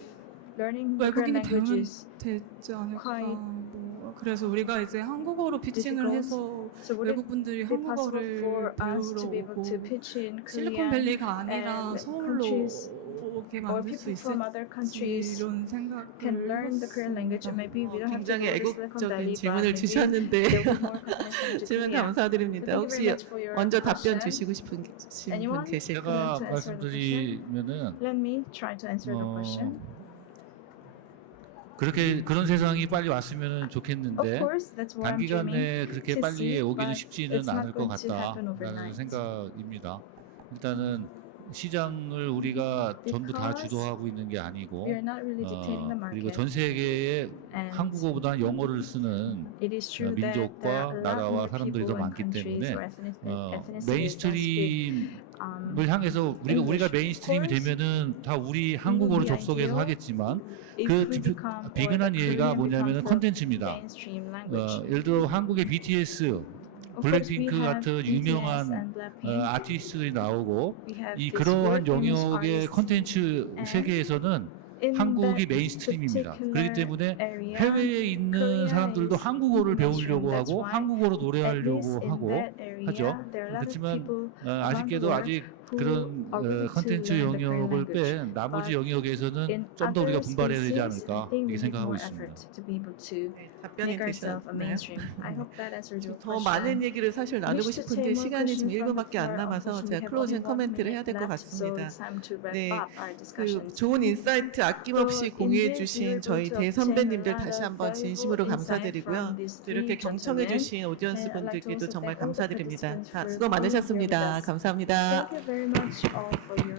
learning Korean 외국인이 language 배우면 is 되지 않을까 quite 뭐 그래서 우리가 이제 한국어로 피칭을 difficult. 해서 so would it 외국분들이 be possible 한국어를 for us to be 배우러 able to 오고 pitch in Korean 실리콘밸리가 아니라 and 서울로 countries 오게 or 만들 수 people from other 있을지 countries 이런 생각을 can learn the Korean language and maybe we don't have to go 굉장히 to Silicon Valley, 애국적인 but 질문을 maybe 주셨는데 there will be more companies coming to 질문 Korea. 감사드립니다. Thank you 혹시 very much for your 먼저 답변 question. 주시고 싶은 분 Anyone? 계실까요? 제가 to answer the 말씀드리면은 Let me try to answer the question. 그런 세상이 빨리 왔으면 Of 좋겠는데 course, that's what I'm dreaming. 단기간에 그렇게 to 빨리 see, 오기는 but 쉽지는 it's not 않을 것 going to happen 같다라는 overnight. 생각입니다. 일단은 시장을 우리가 전부 다 Because 주도하고 있는 게 아니고 We are not really dictating the 그리고 market. 전 세계에 And 한국어보다 영어를 쓰는 it is true that 민족과 there are a lot 나라와 more 사람들이 people 더 and 많기 countries 때문에 or ethnicities that speak, 메인스트림을 향해서 우리가 English. 메인스트림이 Of course, 되면은 다 우리 한국어로 be 접속해서 ideal 하겠지만 if 그 we become, or 비근한 the 예가 Korean 뭐냐면은 become the 컨텐츠입니다. mainstream language. 예를 들어 한국의 BTS, Of course, we 블랙핑크 have 같은 BTS 유명한 and Blackpink. 아티스트들이 나오고 We have 이 these 그러한 world-famous 영역의 artists 컨텐츠 and 세계에서는 in 한국이 that 메인스트림입니다. 그렇기 particular 때문에 area, 해외에 있는 Korea 사람들도 is 한국어를 mainstream. 배우려고 That's 하고 why 한국어로 at least 노래하려고 in 하고 that area, 하죠. there are a lot of 그렇지만 people around the 아쉽게도 world 아직 그런 are willing to 컨텐츠 learn the Korean 영역을 language. 뺀 나머지 But 영역에서는 In 좀 더 우리가 other 분발해야 되지 spaces, 않을까 I think we 이렇게 need 생각하고 more 있습니다. effort to be able to 네, 답변이 make ourselves a 되셨나요? mainstream. I hope that answers your 더 question. 많은 얘기를 사실 나누고 Wish to 싶은데 take more 시간이 지금 questions from the 1분밖에 안 floor. 남아서 Unfortunately, 제가 we have 클로징 only 1 코멘트를 해야 minute 될 것 left, so 같습니다. it's time to wrap 네, up our 그 discussions. 좋은 인사이트 아낌없이 So, 공유해 indeed, we 주신 were 저희 able to 대선배님들 obtain a 다시 lot of 한번 valuable 진심으로 insight 감사드리고요. from these 또 이렇게 three 경청해 gentlemen. 주신 오디언스 And I'd like to 분들께도 also 정말 thank all the 감사드립니다. participants 자, for 수고 being here with 많으셨습니다. us. 감사합니다. Thank you very much all for your